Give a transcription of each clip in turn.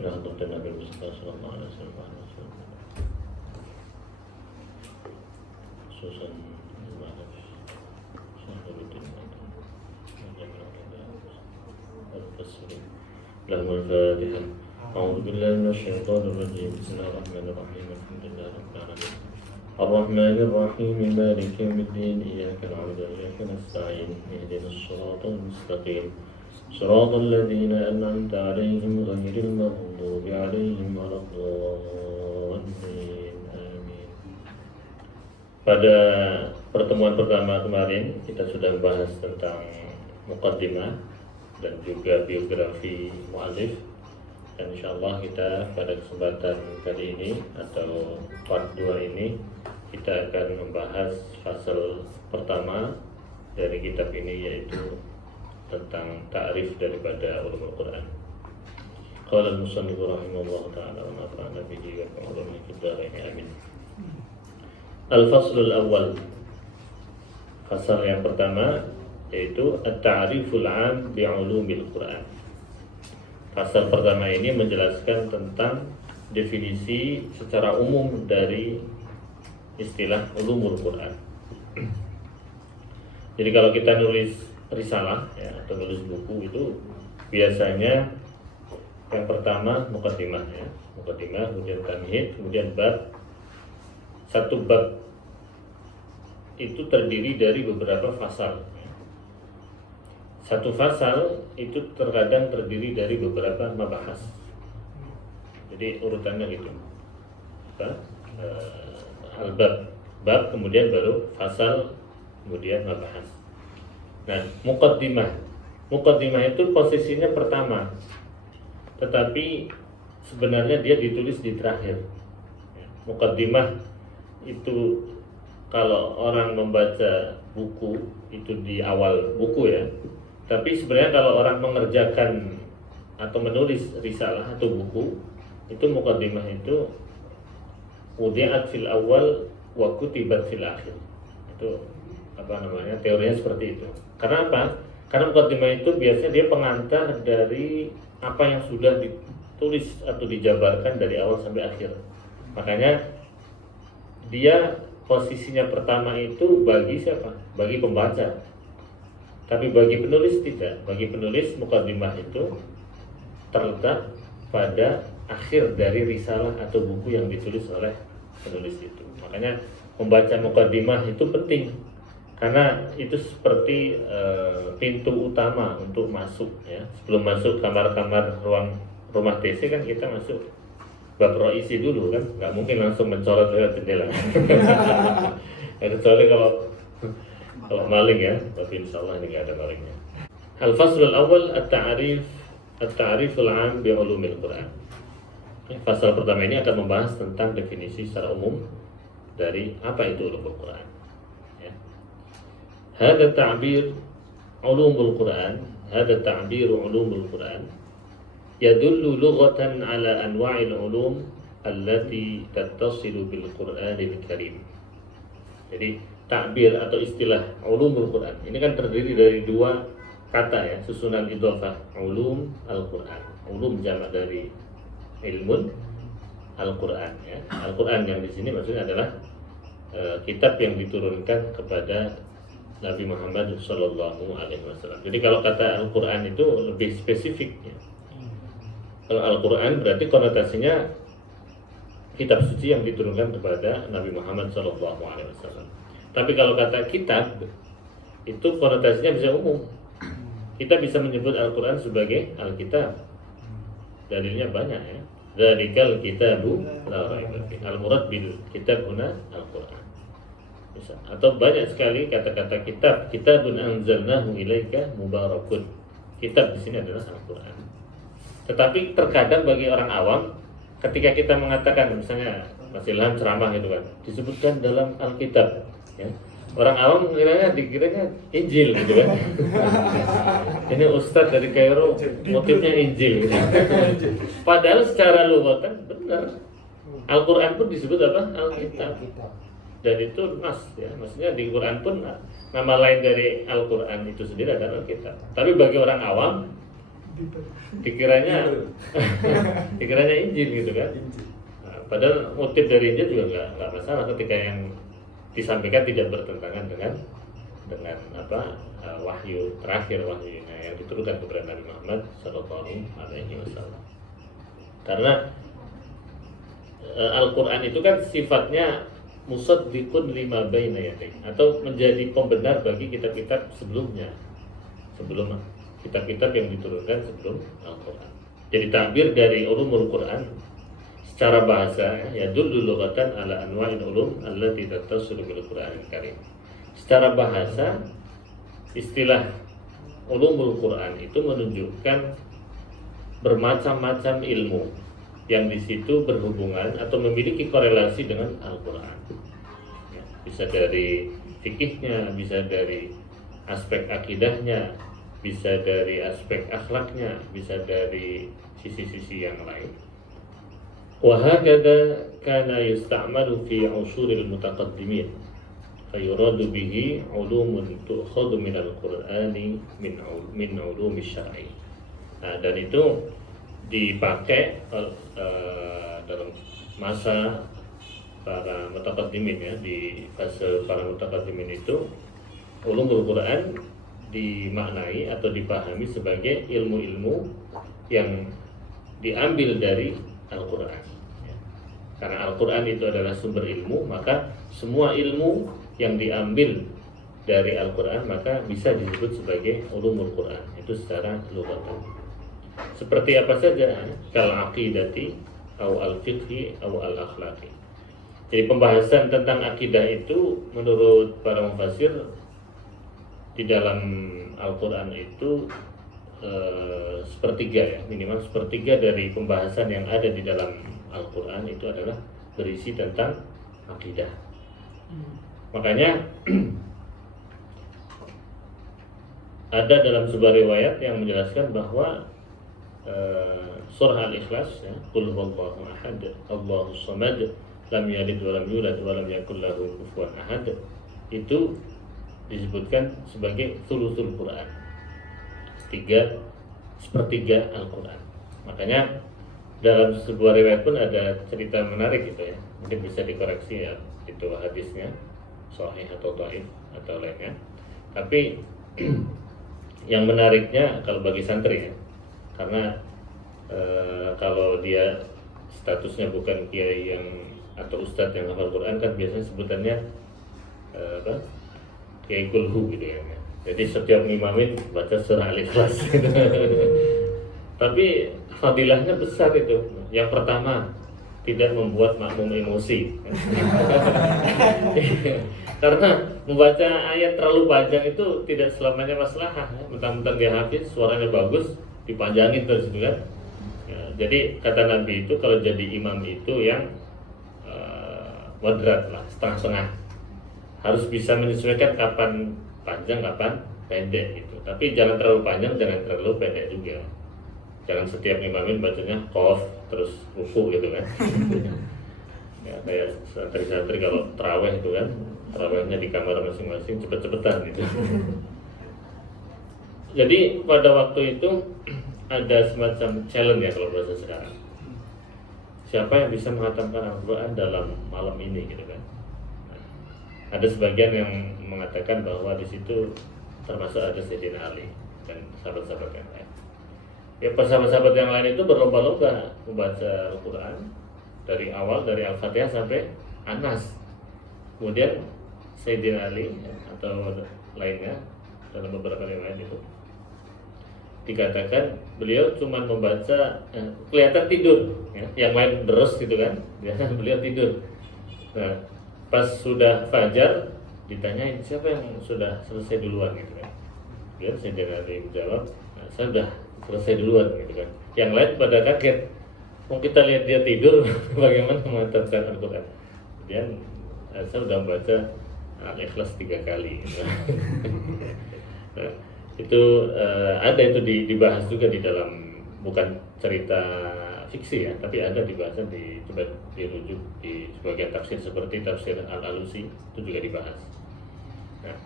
إلى حضرة النبي المصطفى صلى الله عليه وسلم خصوصا لهم الفاتحة. أعوذ بالله من الشيطان الرجيم. بسم الله الرحمن الرحيم. الحمد لله رب العالمين الرحمن الرحيم مالك يوم الدين إياك نعبد وإياك نستعين اهدنا الصراط المستقيم صراط الذين أنعمت عليهم غير المغضوب عليهم ولا الضالين. Amin. Pada pertemuan pertama kemarin kita sudah membahas tentang muqaddimah dan juga biografi mu'allif, dan insyaallah kita pada kesempatan kali ini atau part 2 ini kita akan membahas fasal pertama dari kitab ini, yaitu tentang ta'rif daripada ulumul Quran. Qala al-musannif rahimahullah ta'ala wa nafa'ana bihi wa bi'ulumihi fid dharain amin. Al-faslul awwal, fasal yang pertama yaitu at-ta'riful 'am bi'ulumil Quran. Fasal pertama ini menjelaskan tentang definisi secara umum dari istilah ulumul Quran. Jadi kalau kita nulis risalah ya, atau nulis buku itu biasanya yang pertama muqaddimah ya, muqaddimah, kemudian tamhid, kemudian bab. Satu bab itu terdiri dari beberapa fasal. Satu fasal itu terkadang terdiri dari beberapa mabahas. Jadi urutannya gitu. Al-bab, bab, kemudian baru fasal, kemudian mabahas. Nah, muqaddimah itu posisinya pertama, tetapi sebenarnya dia ditulis di terakhir. Muqaddimah itu kalau orang membaca buku itu di awal buku ya, tapi sebenarnya kalau orang mengerjakan atau menulis risalah atau buku itu muqaddimah itu wudi'at fil awal wa kutibat fil akhir. Itu teorinya seperti itu. Karena apa? Karena muqaddimah itu biasanya dia pengantar dari apa yang sudah ditulis atau dijabarkan dari awal sampai akhir. Makanya dia posisinya pertama itu bagi siapa? Bagi pembaca. Tapi bagi penulis tidak. Bagi penulis muqaddimah itu terletak pada akhir dari risalah atau buku yang ditulis oleh penulis itu. Makanya membaca muqaddimah itu penting, karena itu seperti pintu utama untuk masuk ya. Sebelum masuk kamar-kamar ruang rumah TC kan kita masuk bab roisi dulu kan, nggak mungkin langsung mencorot lewat jendela. Kecuali kalau maling ya, tapi insyaallah ini nggak ada malingnya. Al-faslul awal at-ta'riful 'am bi ulumil Quran. Fasal pertama ini akan membahas tentang definisi secara umum dari apa itu ulumul Quran. Ya. Hada ta'bir ulumul Quran, hada ta'bir ulumul Quran yadullu lughatan ala anwa'il ulum allati tattasilu bil Qur'anil Karim. Jadi takbir atau istilah ulumul Quran ini kan terdiri dari dua kata ya, susunan idhofah, ulum al-Quran. Ulum jamak dari ilmun, Al-Quran ya. Al-Quran yang di sini maksudnya adalah kitab yang diturunkan kepada Nabi Muhammad Sallallahu Alaihi Wasallam. Jadi kalau kata Al-Quran itu lebih spesifik ya. Kalau Al-Quran berarti konotasinya kitab suci yang diturunkan kepada Nabi Muhammad Sallallahu Alaihi Wasallam. Tapi kalau kata kitab itu konotasinya bisa umum. Kita bisa menyebut Al-Quran sebagai Al-Kitab. Dalilnya banyak ya. Dzalikal kitabu la raiba fihi. Al-murad bil kitab huna Al-Quran. Bisa. Atau banyak sekali kata-kata kitab. Kitabun anzalnahu ilaika mubarakun. Kitab di sini adalah Al-Quran. Tetapi terkadang bagi orang awam, ketika kita mengatakan misalnya Mas Ilham ceramah gitu kan, disebutkan dalam Alkitab ya. Orang awam dikiranya Injil gitu kan. Ini Ustadz dari Kairo motifnya Injil gitu. Padahal secara lughatan benar. Al-Quran pun disebut apa? Alkitab. Dan itu nas ya. Maksudnya di Quran pun nama lain dari Al-Quran itu sendiri adalah Alkitab. Tapi bagi orang awam dikiranya Injil gitu kan. Nah, padahal motif dari Injil juga nggak masalah ketika yang disampaikan tidak bertentangan dengan wahyu terakhir, wahyunya yang diturunkan kepada Nabi Muhammad Sallallahu Alaihi Wasallam. Karena Al-Quran itu kan sifatnya musaddiqun lima baina yadayhi, atau menjadi pembenar bagi kitab-kitab sebelumnya, sebelum kitab-kitab yang diturunkan sebelum Al-Quran. Jadi takbir dari ulumul Quran secara bahasa ya dulu lughatan ala anwa'il ulum allati tattasilu bil Qur'anil Karim. Secara bahasa istilah ulumul Quran itu menunjukkan bermacam-macam ilmu yang di situ berhubungan atau memiliki korelasi dengan Al-Quran. Ya, bisa dari fikihnya, bisa dari aspek akidahnya, bisa dari aspek akhlaknya, bisa dari sisi-sisi yang lain. Wa hakadha kana yusta'malu fi 'ushuril mutaqaddimin. Fayuradu bihi 'ulumun tu'khadhu min al-Qur'ani min 'ulumi syar'i. Nah, dan itu dipakai dalam masa para mutaqaddimin ya, di fase para mutaqaddimin itu ulumul Quran dimaknai atau dipahami sebagai ilmu-ilmu yang diambil dari Al-Quran ya. Karena Al-Quran itu adalah sumber ilmu, maka semua ilmu yang diambil dari Al-Quran maka bisa disebut sebagai ulumul Quran, itu secara lughatan. Seperti apa saja, kal aqidati atau al-fiqhi atau al-akhlaqi. Jadi pembahasan tentang akidah itu menurut para mufassir di dalam Al-Quran itu sepertiga ya, minimal sepertiga dari pembahasan yang ada di dalam Al-Quran itu adalah berisi tentang akidah. Makanya ada dalam sebuah riwayat yang menjelaskan bahwa surah Al-Ikhlas ya, qul huwallahu ahad, Allahus samad, lam yalid wa lam yulad wa lam yakul lahu kufuwan ahad, itu disebutkan sebagai thuluthul Quran, sepertiga Al-Quran. Makanya dalam sebuah riwayat pun ada cerita menarik gitu ya, mungkin bisa dikoreksi ya, itu hadisnya sahih atau dhaif atau lainnya. Tapi yang menariknya kalau bagi santri ya, karena kalau dia statusnya bukan kiai yang atau ustadz yang hafal Quran kan biasanya sebutannya kiai kulhu gitu ya. Jadi setiap ngimamin baca surah Al-Ikhlas gitu. Tapi fadilahnya besar itu. Yang pertama, tidak membuat makmum emosi. Karena membaca ayat terlalu panjang itu tidak selamanya maslahah. Mentang-mentang dia hafiz, suaranya bagus, dipanjangin terus gitu kan. Ya, jadi kata Nabi itu kalau jadi imam itu yang moderat lah, setengah-setengah. Harus bisa menyesuaikan kapan panjang, kapan pendek gitu. Tapi jangan terlalu panjang, jangan terlalu pendek juga. Jangan setiap imamin bacanya qaf terus ruku gitu kan. Ya, kayak santri-santri kalau taraweh itu kan, tarawehnya di kamar masing-masing cepet-cepetan gitu. Jadi pada waktu itu ada semacam challenge ya kalau bahasa sekarang. Siapa yang bisa menghatamkan Al-Quran dalam malam ini gitu kan? Nah, ada sebagian yang mengatakan bahwa di situ termasuk ada Sayyidina Ali dan sahabat-sahabat yang lain. Ya, sahabat-sahabat yang lain itu berlomba-lomba membaca Al-Quran dari awal, dari Al-Fatihah sampai An-Nas. Kemudian Sayyidina Ali atau lainnya dalam beberapa riwayat itu dikatakan beliau cuma membaca kelihatan tidur ya. Yang lain terus gitu kan, biasanya beliau tidur. Nah, pas sudah fajar ditanyain siapa yang sudah selesai duluan gitu kan. Dia Sayyidina Ali menjawab, nah, saya sudah selesai duluan gitu kan. Yang lain pada kaget, mau kita lihat dia tidur bagaimana mengantarkan Al-Quran. Kemudian saya sudah membaca Al-Ikhlas 3 kali gitu. Nah, itu ada itu dibahas juga di dalam, bukan cerita fiksi ya, tapi ada dibahas coba dirujuk di sebagian tafsir seperti tafsir Al-Alusi itu juga dibahas. Nah,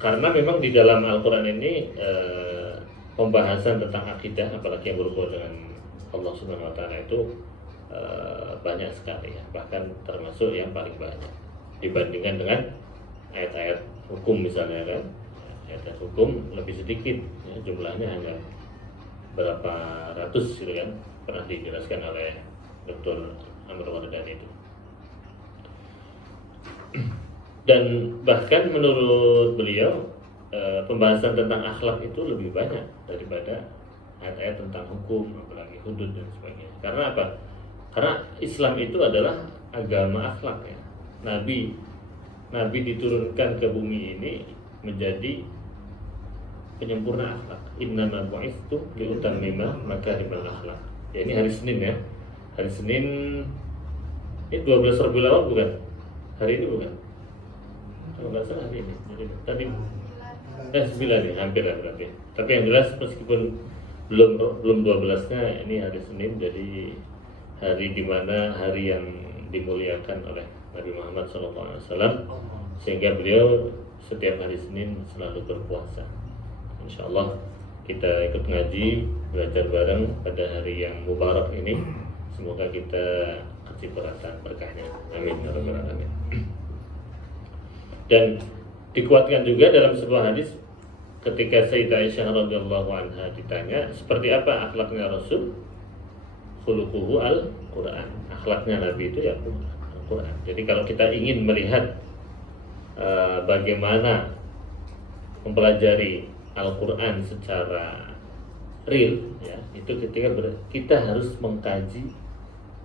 karena memang di dalam Al-Quran ini pembahasan tentang akidah, apalagi yang berhubungan dengan Allah Subhanahu wa taala itu banyak sekali ya, bahkan termasuk yang paling banyak dibandingkan dengan ayat-ayat hukum misalnya kan. Ayat-ayat hukum lebih sedikit ya, jumlahnya hanya berapa ratus gitu kan, pernah dijelaskan oleh Dr. Amr Wardani itu. Dan bahkan menurut beliau pembahasan tentang akhlak itu lebih banyak daripada ayat-ayat tentang hukum, apalagi hudud dan sebagainya. Karena apa? Karena Islam itu adalah agama akhlak ya. Nabi diturunkan ke bumi ini menjadi penyempurna akhlak. Innama bu'itsu liutammima makarimal akhlak. Ya, ini hari Senin ya. Hari Senin ini 12 Rabiul Awal bukan? Hari ini bukan? Kalau nggak salah hari ini. Jadi tadi 9 ya, hampir ya berarti. Tapi yang jelas meskipun belum 12-nya, ini hari Senin, jadi hari dimana hari yang dimuliakan oleh Nabi Muhammad SAW, sehingga beliau setiap hari Senin selalu berpuasa. Insya Allah kita ikut ngaji, belajar bareng pada hari yang mubarak ini. Semoga kita kecipratan berkahnya. Amin ya rabbal alamin. Dan dikuatkan juga dalam sebuah hadis ketika Sayyidah Aisyah radhiyallahu anha ditanya seperti apa akhlaknya Rasul, khuluquhu al-Quran, akhlaknya Nabi itu ya Al-Quran. Jadi kalau kita ingin melihat bagaimana mempelajari Al-Quran secara real ya, itu ketika kita harus mengkaji,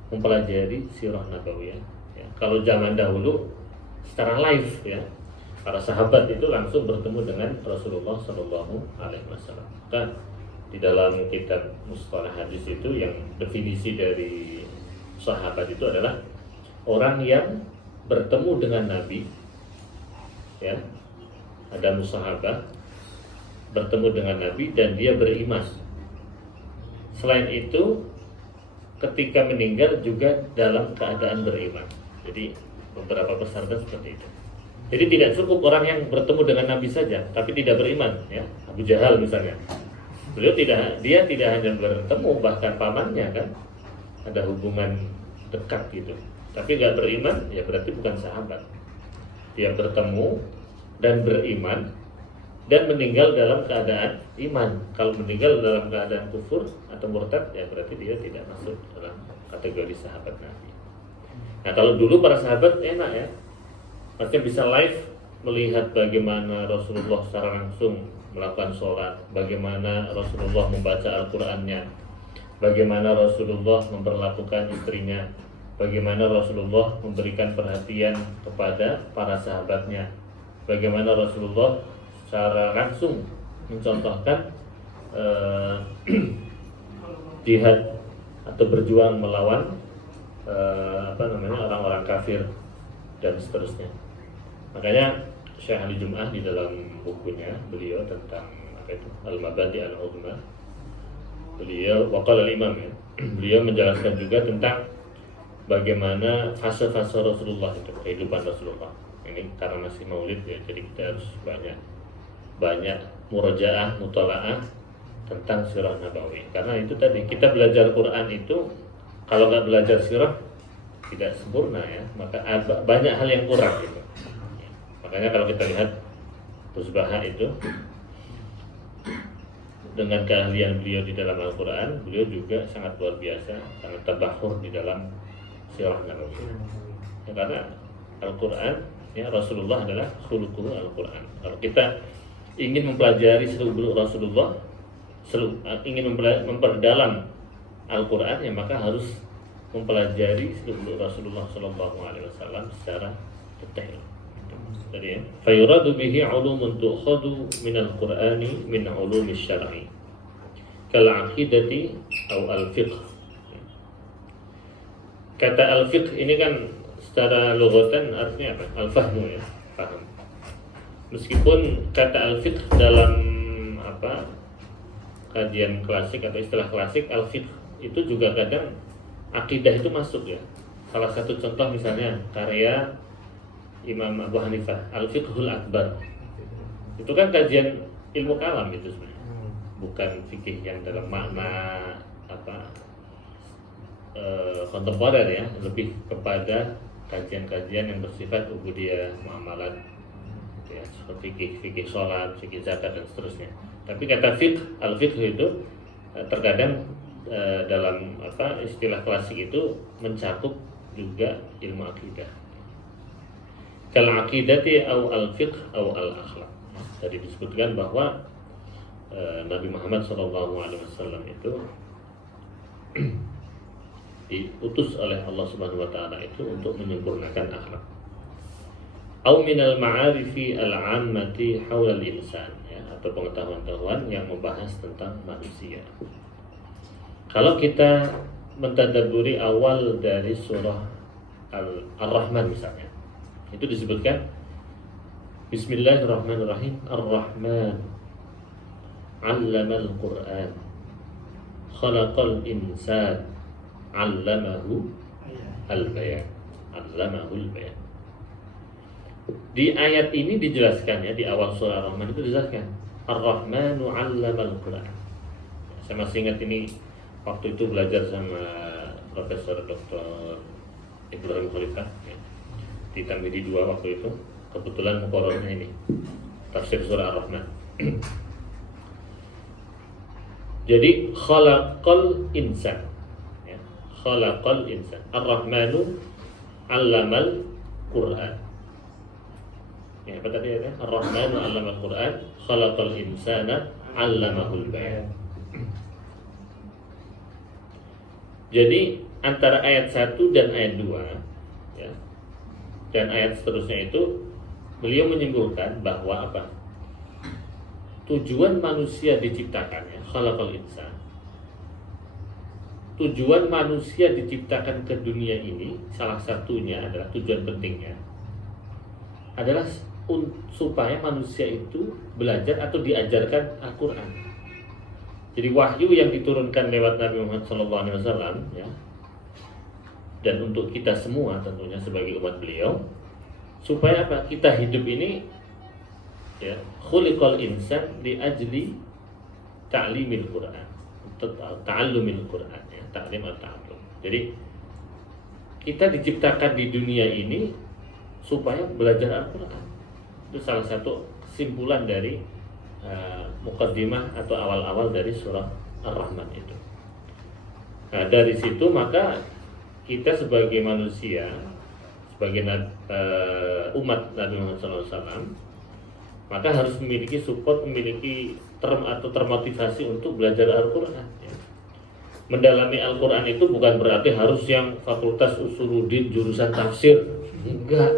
mempelajari sirah nabawiyah ya. Kalau zaman dahulu secara live ya, para sahabat itu langsung bertemu dengan Rasulullah Shallallahu Alaihi Wasallam. Kan di dalam kitab Mustalah Hadis itu yang definisi dari sahabat itu adalah orang yang bertemu dengan Nabi ya, ada musahabah, bertemu dengan Nabi dan dia beriman. Selain itu ketika meninggal juga dalam keadaan beriman. Jadi beberapa persyaratan seperti itu. Jadi tidak cukup orang yang bertemu dengan Nabi saja tapi tidak beriman ya. Abu Jahal misalnya, dia tidak hanya bertemu, bahkan pamannya kan ada hubungan dekat gitu, tapi nggak beriman, ya berarti bukan sahabat. Dia bertemu dan beriman dan meninggal dalam keadaan iman. Kalau meninggal dalam keadaan kufur atau murtad, ya berarti dia tidak masuk dalam kategori sahabat Nabi. Nah kalau dulu para sahabat enak ya, maksudnya bisa live melihat bagaimana Rasulullah secara langsung melakukan sholat, bagaimana Rasulullah membaca Al-Qur'annya, bagaimana Rasulullah memperlakukan istrinya, bagaimana Rasulullah memberikan perhatian kepada para sahabatnya, bagaimana Rasulullah secara langsung mencontohkan jihad atau berjuang melawan orang-orang kafir dan seterusnya. Makanya Syekh Ali Jum'ah di dalam bukunya beliau tentang Al-Mabadi Al-Uzma, beliau waqala al-imam ya, beliau menjelaskan juga tentang bagaimana fase-fase Rasulullah itu, kehidupan Rasulullah. Ini karena masih maulid ya, jadi kita harus banyak murajaah, mutalaah tentang sirah nabawi. Karena itu tadi, kita belajar Quran itu kalau nggak belajar sirah tidak sempurna ya, maka banyak hal yang kurang gitu. Makanya kalau kita lihat Rusbaha itu dengan keahlian beliau di dalam Al-Quran, beliau juga sangat luar biasa, sangat tabahur di dalam sirah nabawi ya, karena Al-Quran ya, Rasulullah adalah khuluquhu Al-Quran. Kalau kita ingin mempelajari seluk-beluk Rasulullah, ingin memperdalam Al-Quran ya, maka harus mempelajari seluk-beluk Rasulullah SAW secara detail. Jadi ya, fayuradu bihi ulumun tu'khadu minal Qur'ani min ulumi syar'i kal aqidati atau al-fiqh. Kata al-fiqh ini kan secara lughatan artinya apa? Al-fahmu ya, paham. Meskipun kata al-fiqh dalam kajian klasik atau istilah klasik, al-fiqh itu juga kadang akidah itu masuk ya. Salah satu contoh misalnya karya Imam Abu Hanifah, Al-Fiqhul Akbar. Itu kan kajian ilmu kalam itu sebenarnya. bukan fikih yang dalam makna kontemporer ya, lebih kepada kajian-kajian yang bersifat ubudiyah, muamalat ya, seperti fikih sholat, fikih zakat dan seterusnya. Tapi kata al-fiqh itu terkadang dalam istilah klasik itu mencakup juga ilmu akidah. Kal aqidati au al-fiqh au al-akhlaq. Tadi disebutkan bahwa Nabi Muhammad SAW itu diutus oleh Allah Subhanahu wa taala itu untuk menyempurnakan akhlak. Au minal ma'arifi al-'ammati haula al-insan ya, atau pengetahuan-pengetahuan yang membahas tentang manusia. Kalau kita mentadabburi awal dari surah Ar-Rahman misalnya, itu disebutkan Bismillahirrahmanirrahim, Ar-Rahman 'allamal Qur'an khalaqal insan 'allamahu al-bayan. 'Allamahul bayan. Di ayat ini dijelaskan ya, di awal surah Ar-Rahman itu dijelaskan Ar-Rahmanu 'allamal Qur'an. Saya masih ingat ini waktu itu belajar sama Profesor Dr. Ibrahim Khalifah ya, di Tamidi 2 waktu itu. Kebetulan muqarrarnya ini tafsir surah Ar-Rahman. Jadi khalaqal insan ya, khalaqal insan. Ar-Rahmanu 'allamal Qur'an. Ya, apa tadi ya? Ar-Rahmanu 'allamal Qur'an, khalaqal insana 'allamahul bayan. Jadi antara ayat 1 dan ayat 2 ya, dan ayat seterusnya itu beliau menyimpulkan bahwa apa? Tujuan manusia diciptakan ya, khalaqal insan. Tujuan manusia diciptakan ke dunia ini salah satunya adalah tujuan pentingnya adalah supaya manusia itu belajar atau diajarkan Al-Qur'an. Jadi wahyu yang diturunkan lewat Nabi Muhammad SAW ya, dan untuk kita semua tentunya sebagai umat beliau, supaya apa? Kita hidup ini ya, khuliqal insan li ajli ta'limil Qur'an, ta'allumil Qur'an ya, ta'lim at-ta'allum. Jadi kita diciptakan di dunia ini supaya belajar Al-Qur'an. Itu salah satu kesimpulan dari muqaddimah atau awal-awal dari surah Ar-Rahman itu. Nah, dari situ maka kita sebagai manusia, sebagai umat Nabi Muhammad SAW, maka harus memiliki support, memiliki termotivasi untuk belajar Al-Quran ya. Mendalami Al-Quran itu bukan berarti harus yang fakultas usuluddin jurusan tafsir, enggak.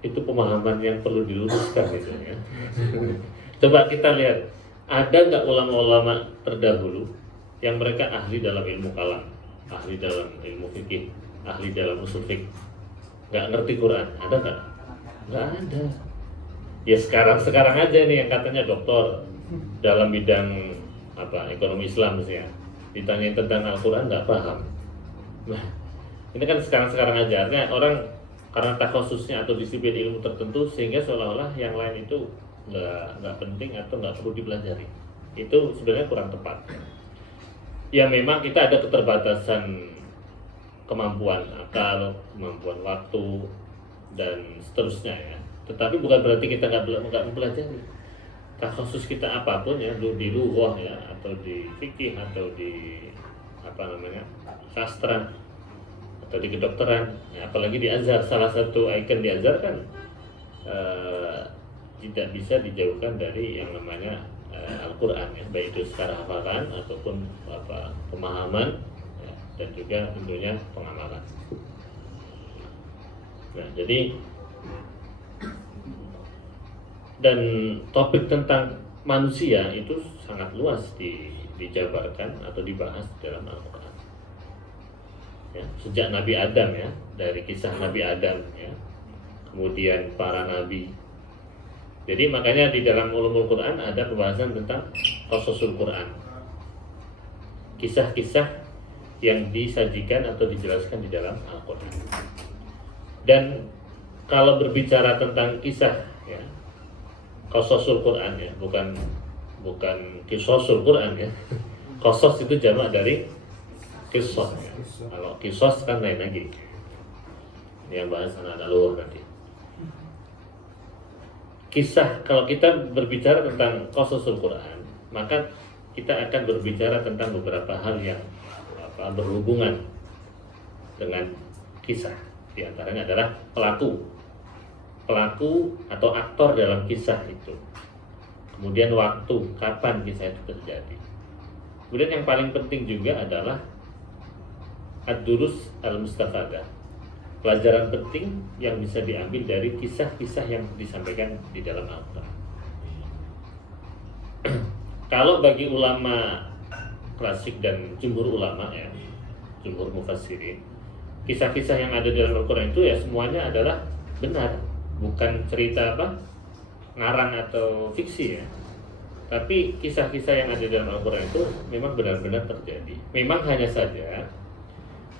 Itu pemahaman yang perlu diluruskan gitu ya. Coba kita lihat, ada nggak ulama-ulama terdahulu yang mereka ahli dalam ilmu kalam, ahli dalam ilmu fikih, ahli dalam usul fikih, nggak ngerti Quran? Ada nggak? Nggak ada. Ya sekarang aja nih yang katanya doktor dalam bidang ekonomi Islam misalnya, ditanya tentang Al-Quran nggak paham. Nah, ini kan sekarang aja, artinya orang karena takhususnya atau disiplin ilmu tertentu sehingga seolah-olah yang lain itu nggak penting atau nggak perlu dipelajari. Itu sebenarnya kurang tepat. Ya memang kita ada keterbatasan kemampuan akal, kemampuan waktu dan seterusnya ya. Tetapi bukan berarti kita nggak mempelajari. Takhusus kita apapun ya, di lughah ya, atau di fikih atau di sastra atau di kedokteran, ya, apalagi di Azhar, salah satu ikon di Azhar kan tidak bisa dijauhkan dari yang namanya Al-Quran ya, baik itu secara hafalan ataupun pemahaman ya, dan juga tentunya pengamalan. Nah, jadi dan topik tentang manusia itu sangat luas dijabarkan atau dibahas dalam Al-Quran. Ya, sejak Nabi Adam ya, dari kisah Nabi Adam ya, kemudian para nabi. Jadi makanya di dalam ulumul Quran ada pembahasan tentang qasasul Quran, kisah-kisah yang disajikan atau dijelaskan di dalam Al-Quran. Dan kalau berbicara tentang kisah ya, qasasul Quran ya, bukan bukan kisosul Quran ya. Kosos itu jamak dari kisos ya. Kalau kisos kan lain lagi. Ini yang bahas anak-anak luar nanti. Kisah, kalau kita berbicara tentang kososul Quran, maka kita akan berbicara tentang beberapa hal yang berhubungan dengan kisah. Di antaranya adalah pelaku atau aktor dalam kisah itu. Kemudian waktu, kapan kisah itu terjadi. Kemudian yang paling penting juga adalah ad-durus al-mustafadah, pelajaran penting yang bisa diambil dari kisah-kisah yang disampaikan di dalam Al-Quran. Kalau bagi ulama klasik dan jumhur ulama ya, jumhur mufassirin, kisah-kisah yang ada di dalam Al-Quran itu ya semuanya adalah benar, bukan cerita ngarang atau fiksi ya. Tapi kisah-kisah yang ada di dalam Al-Quran itu memang benar-benar terjadi. Memang hanya saja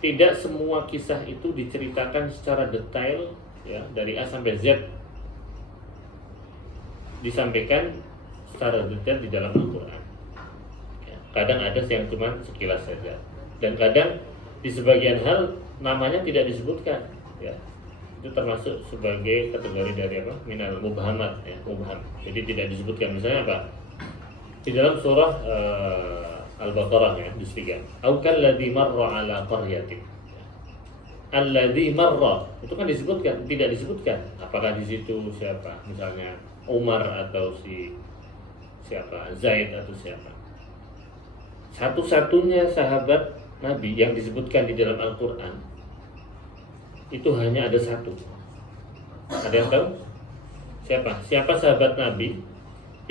tidak semua kisah itu diceritakan secara detail ya, dari A sampai Z disampaikan secara detail di dalam Al-Quran ya, kadang ada yang cuma sekilas saja, dan kadang di sebagian hal namanya tidak disebutkan ya. Itu termasuk sebagai kategori dari minal mubhamat ya, mubham. Jadi tidak disebutkan. Misalnya di dalam surah Al-Baqarah ya, juz 3. Au kalladzi marra ala qaryatin. Alladzi marra itu kan disebutkan, tidak disebutkan apakah di situ siapa, misalnya Umar atau siapa, Zaid atau siapa. Satu-satunya sahabat Nabi yang disebutkan di dalam Al-Qur'an itu hanya ada satu. Ada yang tahu? Siapa sahabat Nabi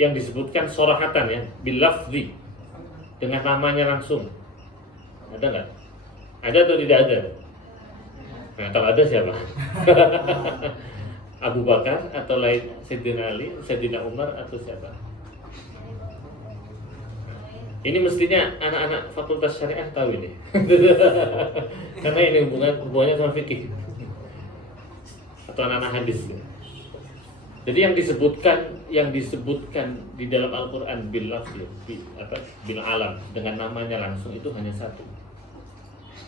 yang disebutkan sorahatan ya, bilafzi, dengan namanya langsung? Ada nggak? Ada atau tidak ada? Nah, kalau ada siapa? Abu Bakar atau lain, Sayyidina Ali, Sayyidina Umar atau siapa? Ini mestinya anak-anak fakultas syariah tahu ini. Karena ini hubungannya sama fikih. Atau anak-anak hadis. Jadi yang disebutkan di dalam Al-Qur'an bil alam dengan namanya langsung itu hanya satu.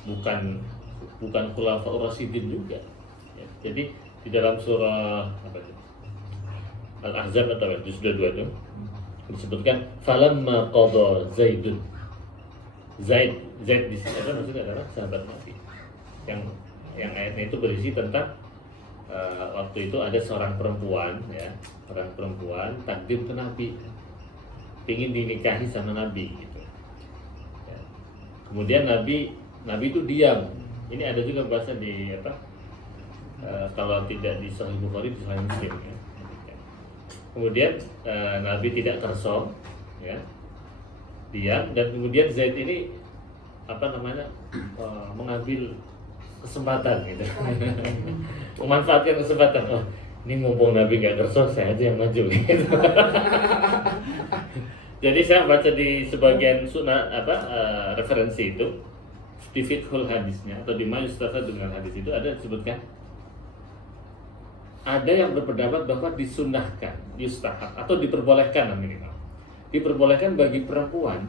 Bukan khulafaur rasyidin juga. Ya, jadi di dalam surah Al-Ahzab atau juz 22 itu disebutkan falamma qada Zaidun. Zaid di sini maksudnya adalah sahabat Nabi. Yang ayatnya itu berisi tentang waktu itu ada seorang perempuan takdim ke Nabi, ingin dinikahi sama Nabi gitu. Ya. Kemudian Nabi itu diam. Ini ada juga bahasa di kalau tidak di Sahih Bukhari, di Sahih Muslim ya. Kemudian Nabi tidak kerso ya, diam, dan kemudian Zaid ini mengambil kesempatan gitu. Memanfaatkan kesempatan. Oh, ini mumpung Nabi gak kerso, saya aja yang maju gitu. Jadi saya baca di sebagian referensi itu di fiqhul hadisnya atau di Mayustafad dengan hadis itu ada disebutkan, ada yang berpendapat bahwa disunahkan, yustahab atau diperbolehkan namanya, diperbolehkan bagi perempuan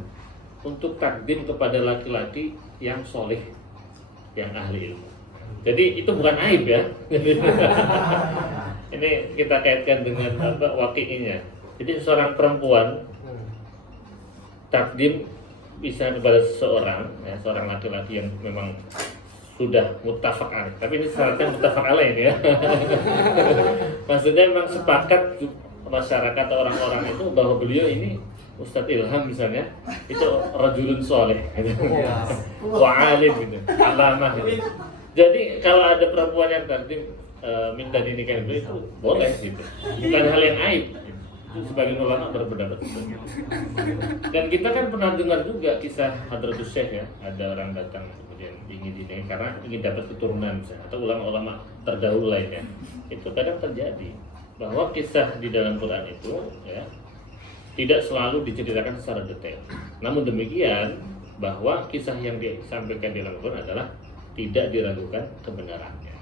untuk takdim kepada laki-laki yang soleh, yang ahli ilmu. Jadi itu bukan aib ya. Ini kita kaitkan dengan waqi'inya. Jadi seorang perempuan takdim bisa kepada seseorang ya, seorang laki-laki yang memang sudah muttafaq alaih. Tapi ini syaratnya muttafaq alaih ini ya. Maksudnya memang sepakat masyarakat orang-orang itu bahwa beliau ini Ustadz Ilham misalnya itu rajulun soleh wa alim gitu, alamah gitu. Jadi kalau ada perempuan yang takdim minta dinikahin beliau itu boleh gitu, bukan hal yang aib. Itu sebagian ulama berpendapat seperti itu. Dan kita kan pernah dengar juga kisah Hadratus Syekh ya, ada orang datang kemudian ingin dinikahi karena ingin dapat keturunan misalnya, atau ulama-ulama terdahulu lainnya. Itu kadang terjadi bahwa kisah di dalam Quran itu ya tidak selalu diceritakan secara detail. Namun demikian bahwa kisah yang disampaikan di dalam Quran adalah tidak diragukan kebenarannya.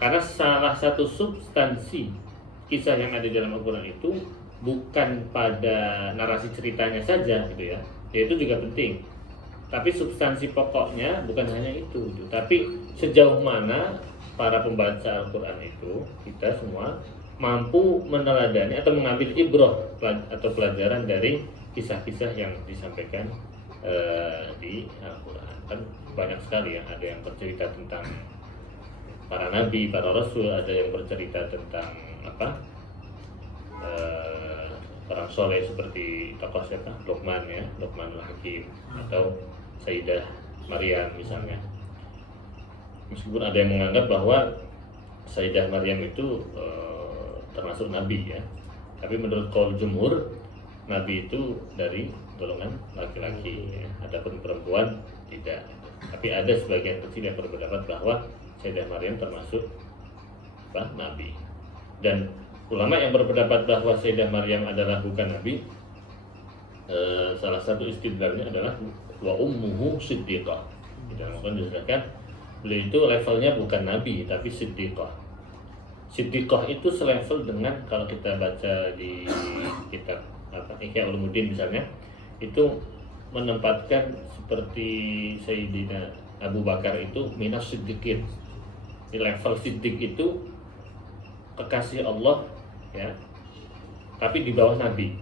Karena salah satu substansi kisah yang ada di dalam Al-Quran itu bukan pada narasi ceritanya saja gitu ya itu juga penting. Tapi substansi pokoknya bukan hanya itu gitu. Tapi sejauh mana para pembaca Al-Quran itu kita semua mampu meneladani atau mengambil ibrah atau pelajaran dari kisah-kisah yang disampaikan di Al-Quran. Kan banyak sekali ya, ada yang bercerita tentang para nabi, para rasul, ada yang bercerita tentang orang soleh seperti tokoh siapa? Luqman ya, Luqmanul Hakim, atau Sayyidah Maryam misalnya. Meskipun ada yang menganggap bahwa Sayyidah Maryam itu termasuk nabi ya, tapi menurut qaul jumhur nabi itu dari golongan laki-laki ya. Adapun perempuan tidak. Tapi ada sebagian kecil yang berpendapat bahwa Sayyidah Maryam termasuk nabi. Dan ulama yang berpendapat bahwa Sayyidah Maryam adalah bukan nabi, salah satu istidlalnya adalah wa ummuhu siddiqah. Dalam Al-Quran disebutkan beliau itu levelnya bukan nabi tapi siddiqah. Siddiqah itu selevel dengan kalau kita baca di kitab Ihya Ulumuddin misalnya, itu menempatkan seperti Sayyidina Abu Bakar itu minas siddiqin. Di level siddiq itu kekasih Allah ya, tapi di bawah nabi.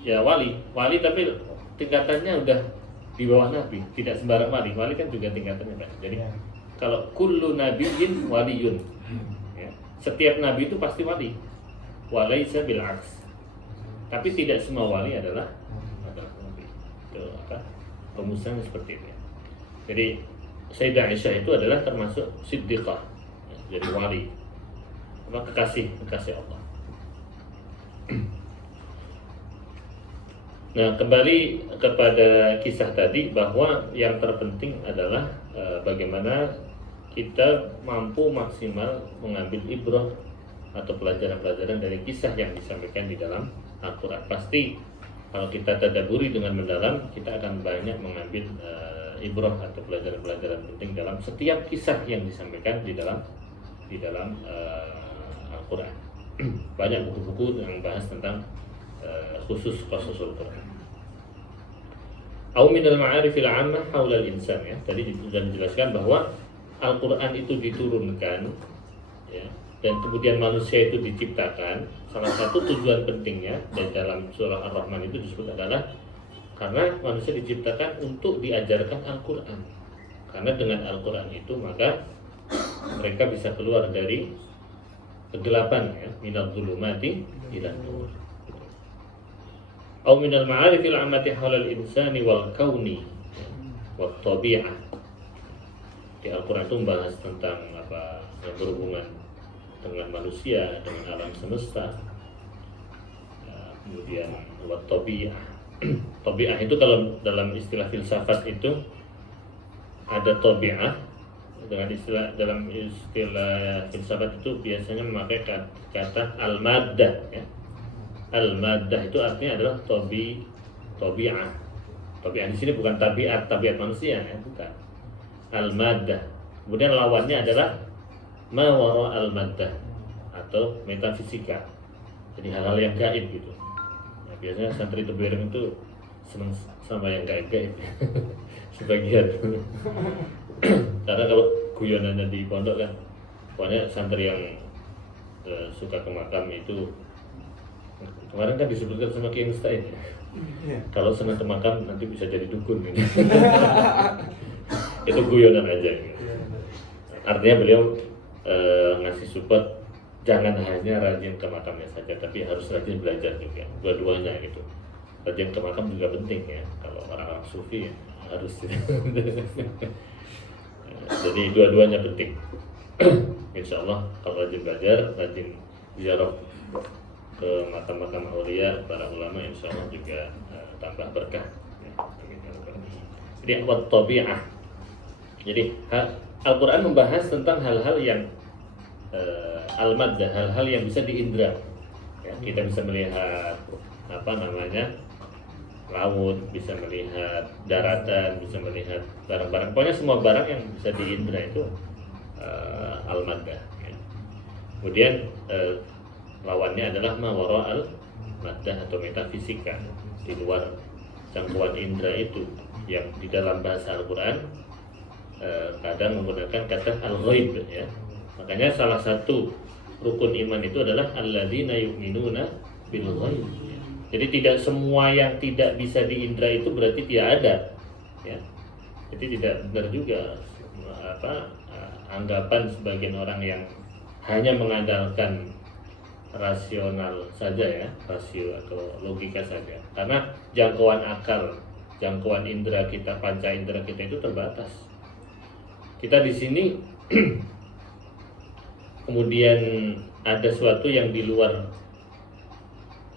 Ya wali tapi tingkatannya udah di bawah nabi, tidak sembarang wali. Wali kan juga tingkatannya kan. Jadi kalau kullu nabiyyin waliyun ya, setiap nabi itu pasti wali. Walaisa bil aks. Tapi tidak semua wali adalah nabi. Itu rumusannya seperti itu ya. Jadi Sayyidah Aisyah itu adalah termasuk siddiqah ya, jadi wali, kekasih Allah. Nah, kembali kepada kisah tadi, bahwa yang terpenting adalah bagaimana kita mampu maksimal mengambil ibrah atau pelajaran-pelajaran dari kisah yang disampaikan di dalam Al-Quran. Pasti kalau kita tadabburi dengan mendalam, kita akan banyak mengambil ibrah atau pelajaran-pelajaran penting dalam setiap kisah yang disampaikan di dalam Al-Quran. Banyak buku-buku yang bahas tentang khusus qasasul Quran. Au minal ma'arifil 'ammah haulal insan ya. Tadi sudah dijelaskan bahwa Al-Quran itu diturunkan ya, dan kemudian manusia itu diciptakan. Salah satu tujuan pentingnya dan dalam surah Ar-Rahman itu disebut adalah karena manusia diciptakan untuk diajarkan Al-Quran. Karena dengan Al-Quran itu maka mereka bisa keluar dari kegelapan ya, minal zulumati ilan nur. Au minal ma'arifil 'ammati haulal insani wal kauni wat tabi'ah. Di Al-Quran itu membahas tentang apa yang berhubungan dengan manusia, dengan alam semesta. Kemudian wat tabi'ah. Tabi'ah itu kalau dalam istilah filsafat itu ada tabi'ah. Dalam istilah filsafat itu biasanya memakai kata al-maddah ya. Al-maddah itu artinya adalah tabi'ah. Tabi'ah di sini bukan tabiat manusia ya, bukan. Al-maddah. Kemudian lawannya adalah ma wara al-maddah atau metafisika. Jadi hal-hal yang gaib gitu. Nah, biasanya santri tebereng itu senang sama yang gaib-gaib. Sebagian. Karena kalau guyonannya di pondok kan banyak santri yang suka ke makam itu. Kemarin kan disebutkan sama Kiai Mustain ya. Kalau senang ke makam nanti bisa jadi dukun gitu. Itu guyonan aja gitu. Artinya beliau ngasih support jangan hanya rajin ke makamnya saja, tapi harus rajin belajar juga, dua-duanya gitu. Rajin ke makam juga penting ya, kalau orang-orang sufi ya, harus. Jadi dua-duanya penting. Insya Allah kalau rajin belajar, rajin ziarah ke makam-makam aulia para ulama, insya Allah juga tambah berkah. Jadi wat tabi'ah. Jadi Al-Quran membahas tentang hal-hal yang al-maddah, hal-hal yang bisa diindra. Ya, kita bisa melihat laut, bisa melihat daratan, bisa melihat barang-barang. Pokoknya semua barang yang bisa diindra itu al-maddah. Ya. Kemudian lawannya adalah ma wara'al maddah atau metafisika, di luar jangkauan indera itu, yang di dalam bahasa Al-Quran kadang menggunakan kata al-ghaib ya. Makanya salah satu rukun iman itu adalah alladzina yu'minuna bil ghaib. Jadi tidak semua yang tidak bisa diindra itu berarti tidak ada ya. Jadi tidak benar juga anggapan sebagian orang yang hanya mengandalkan rasional saja ya, rasio atau logika saja. Karena jangkauan akal, jangkauan indera kita, panca indera kita itu terbatas. Kita di sini kemudian ada sesuatu yang di luar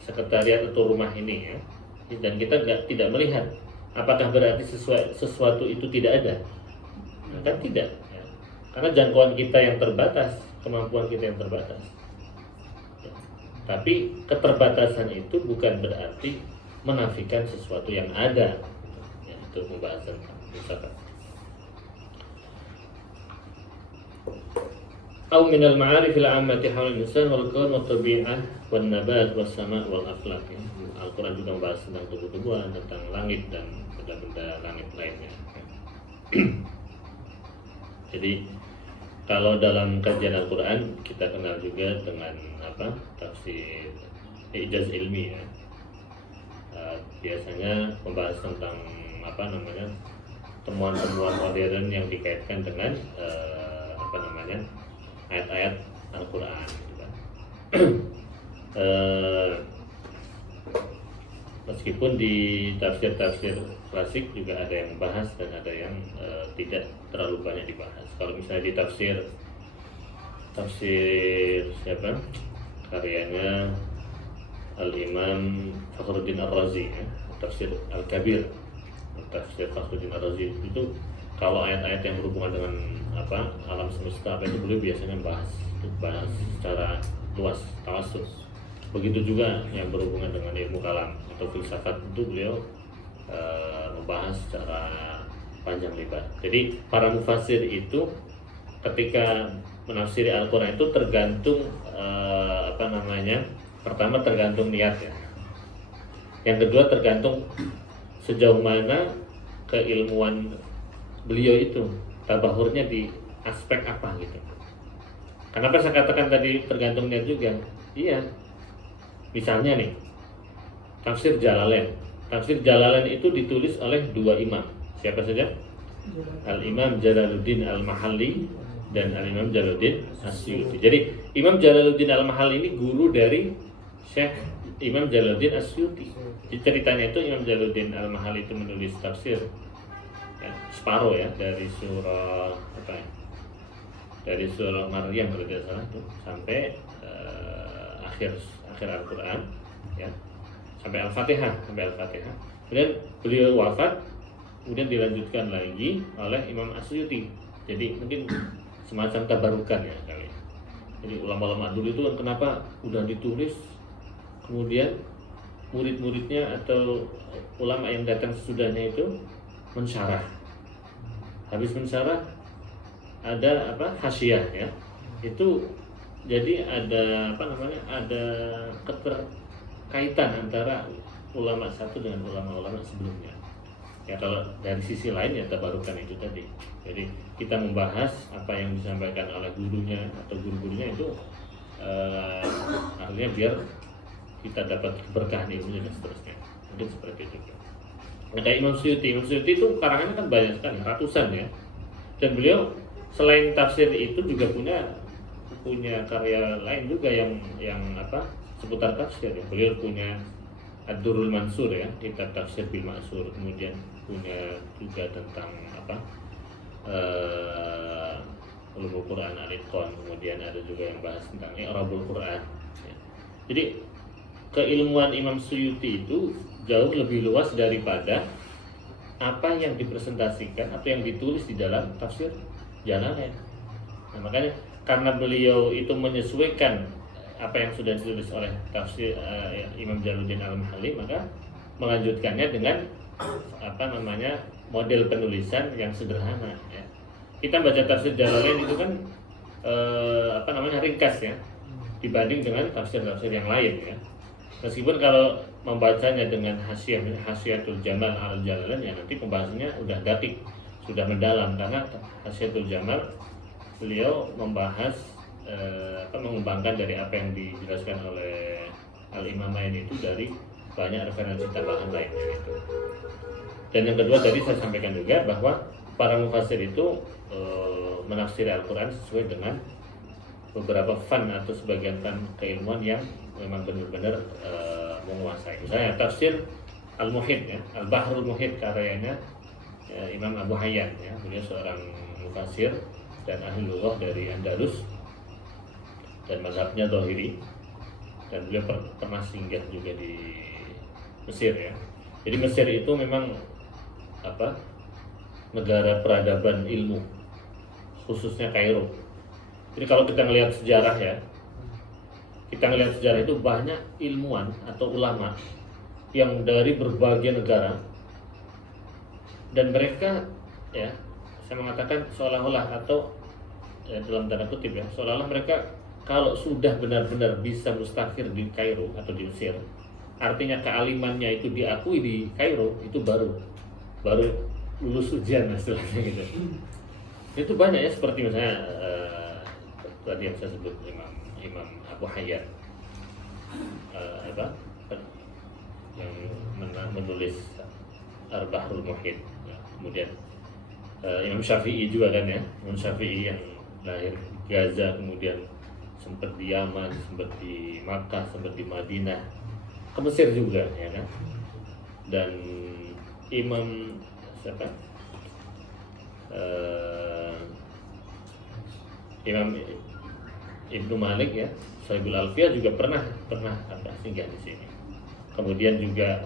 sekretariat atau rumah ini ya, dan kita tidak melihat, apakah berarti sesuatu itu tidak ada? Kan tidak ya. Karena jangkauan kita yang terbatas, kemampuan kita yang terbatas ya. Tapi keterbatasan itu bukan berarti menafikan sesuatu yang ada ya, itu pembahasan misalkan أو من المعارف العامة حول الإنسان والكون والطبيعة والنبات والسماء والأفلاك. Al-Quran juga membahas tentang tumbuh-tumbuhan, tentang langit dan benda-benda langit lainnya. Jadi kalau dalam kajian Al-Quran kita kenal juga dengan tafsir ijaz ilmi ya. Biasanya membahas tentang temuan-temuan modern yang dikaitkan dengan ayat-ayat Al-Quran gitu kan. Meskipun di tafsir-tafsir klasik juga ada yang bahas dan ada yang tidak terlalu banyak dibahas. Kalau misalnya di tafsir siapa? Karyanya Al-Imam Fakhruddin Ar-Razi ya, tafsir Al-Kabir. Tafsir Fakhruddin Ar-Razi itu kalau ayat-ayat yang berhubungan dengan alam semesta itu beliau biasanya bahas secara luas, tawasus. Begitu juga yang berhubungan dengan ilmu kalam atau filsafat itu beliau membahas secara panjang lebar. Jadi para mufassir itu ketika menafsiri Al-Quran itu tergantung pertama tergantung niat ya. Yang kedua tergantung sejauh mana keilmuan beliau itu, tabahurnya di aspek apa gitu. Kenapa saya katakan tadi tergantung niat juga? Iya. Misalnya nih, tafsir Jalalain. Tafsir Jalalain itu ditulis oleh dua imam. Siapa saja? Al-Imam Jalaluddin Al-Mahalli dan Al-Imam Jalaluddin Asyuti. Jadi Imam Jalaluddin Al-Mahalli ini guru dari Syekh Imam Jalaluddin Asyuti. Jadi ceritanya itu Imam Jalaluddin Al-Mahalli itu menulis tafsir separuh ya dari surah dari surah Maryam kalau tidak salah itu sampai akhir Al-Quran ya, sampai Al-Fatihah. Kemudian beliau wafat, kemudian dilanjutkan lagi oleh Imam Asyuti. Jadi mungkin semacam tabarukan ya kali. Jadi ulama-ulama dulu itu kan kenapa udah ditulis, kemudian murid-muridnya atau ulama yang datang sesudahnya itu mensyarah. Habis mensyarah ada hasyiah ya. Itu jadi ada ada keterkaitan antara ulama satu dengan ulama-ulama sebelumnya. Ya kalau dari sisi lain ya tabarukan itu tadi. Jadi kita membahas apa yang disampaikan oleh gurunya atau guru-gurunya itu artinya biar kita dapat keberkahan ilmunya dan seterusnya. Mungkin seperti itu. Nah, kayak Imam Suyuti itu karangannya kan banyak sekali, ratusan ya. Dan beliau selain tafsir itu juga punya karya lain juga yang seputar tafsir ya. Beliau punya Ad-Durrul Mansur ya, kitab tafsir bil Ma'sur. Kemudian punya juga tentang ulumul Quran Al-Itqan. Kemudian ada juga yang bahas tentang I'rabul Quran ya. Jadi keilmuan Imam Suyuti itu jauh lebih luas daripada apa yang dipresentasikan atau yang ditulis di dalam tafsir Jalalain. Nah, makanya karena beliau itu menyesuaikan apa yang sudah ditulis oleh tafsir Imam Jalaluddin Al-Mahalli, maka melanjutkannya dengan model penulisan yang sederhana ya. Kita baca tafsir Jalalain itu kan ringkas ya. dibanding dengan tafsir-tafsir yang lain ya. Meskipun kalau membacanya dengan Hasyiatul Jamal al-Jalalain ya nanti pembahasannya udah dakik, sudah mendalam, karena Hasyiatul Jamal beliau membahas mengembangkan dari apa yang dijelaskan oleh Al-Imamain itu dari banyak referensi tambahan lainnya gitu. Dan yang kedua tadi saya sampaikan juga bahwa para mufassir itu menafsiri Al-Quran sesuai dengan beberapa fan atau sebagian fan keilmuan yang memang benar-benar menguasai. Misalnya tafsir Al-Muhit ya, Al-Bahrul Muhit karyanya Imam Abu Hayyan ya, beliau seorang mufassir dan ahli lughah dari Andalus dan mazhabnya Zahiri, dan beliau pernah singgah juga di Mesir ya. Jadi Mesir itu memang negara peradaban ilmu, khususnya Kairo. Jadi kalau kita ngelihat sejarah ya, itu banyak ilmuwan atau ulama yang dari berbagai negara, dan mereka ya, saya mengatakan seolah-olah atau ya, dalam tanda kutip ya, seolah-olah mereka kalau sudah benar-benar bisa mustakhir di Kairo atau di Mesir, artinya kealimannya itu diakui di Kairo, itu baru lulus ujian istilahnya gitu. Itu banyak ya, seperti misalnya tadi yang saya sebut Imam Abu Hayyan yang menulis Al-Bahrul Muhit ya. Kemudian Imam Syafi'i juga kan ya, Imam Syafi'i yang lahir di Gaza, kemudian sempat di Yaman, sempat di Makkah, sempat di Madinah, ke Mesir juga ya kan. Dan Imam siapa? Imam Ibnu Malik ya, Sahibul Alfiyah juga pernah singgah di sini. Kemudian juga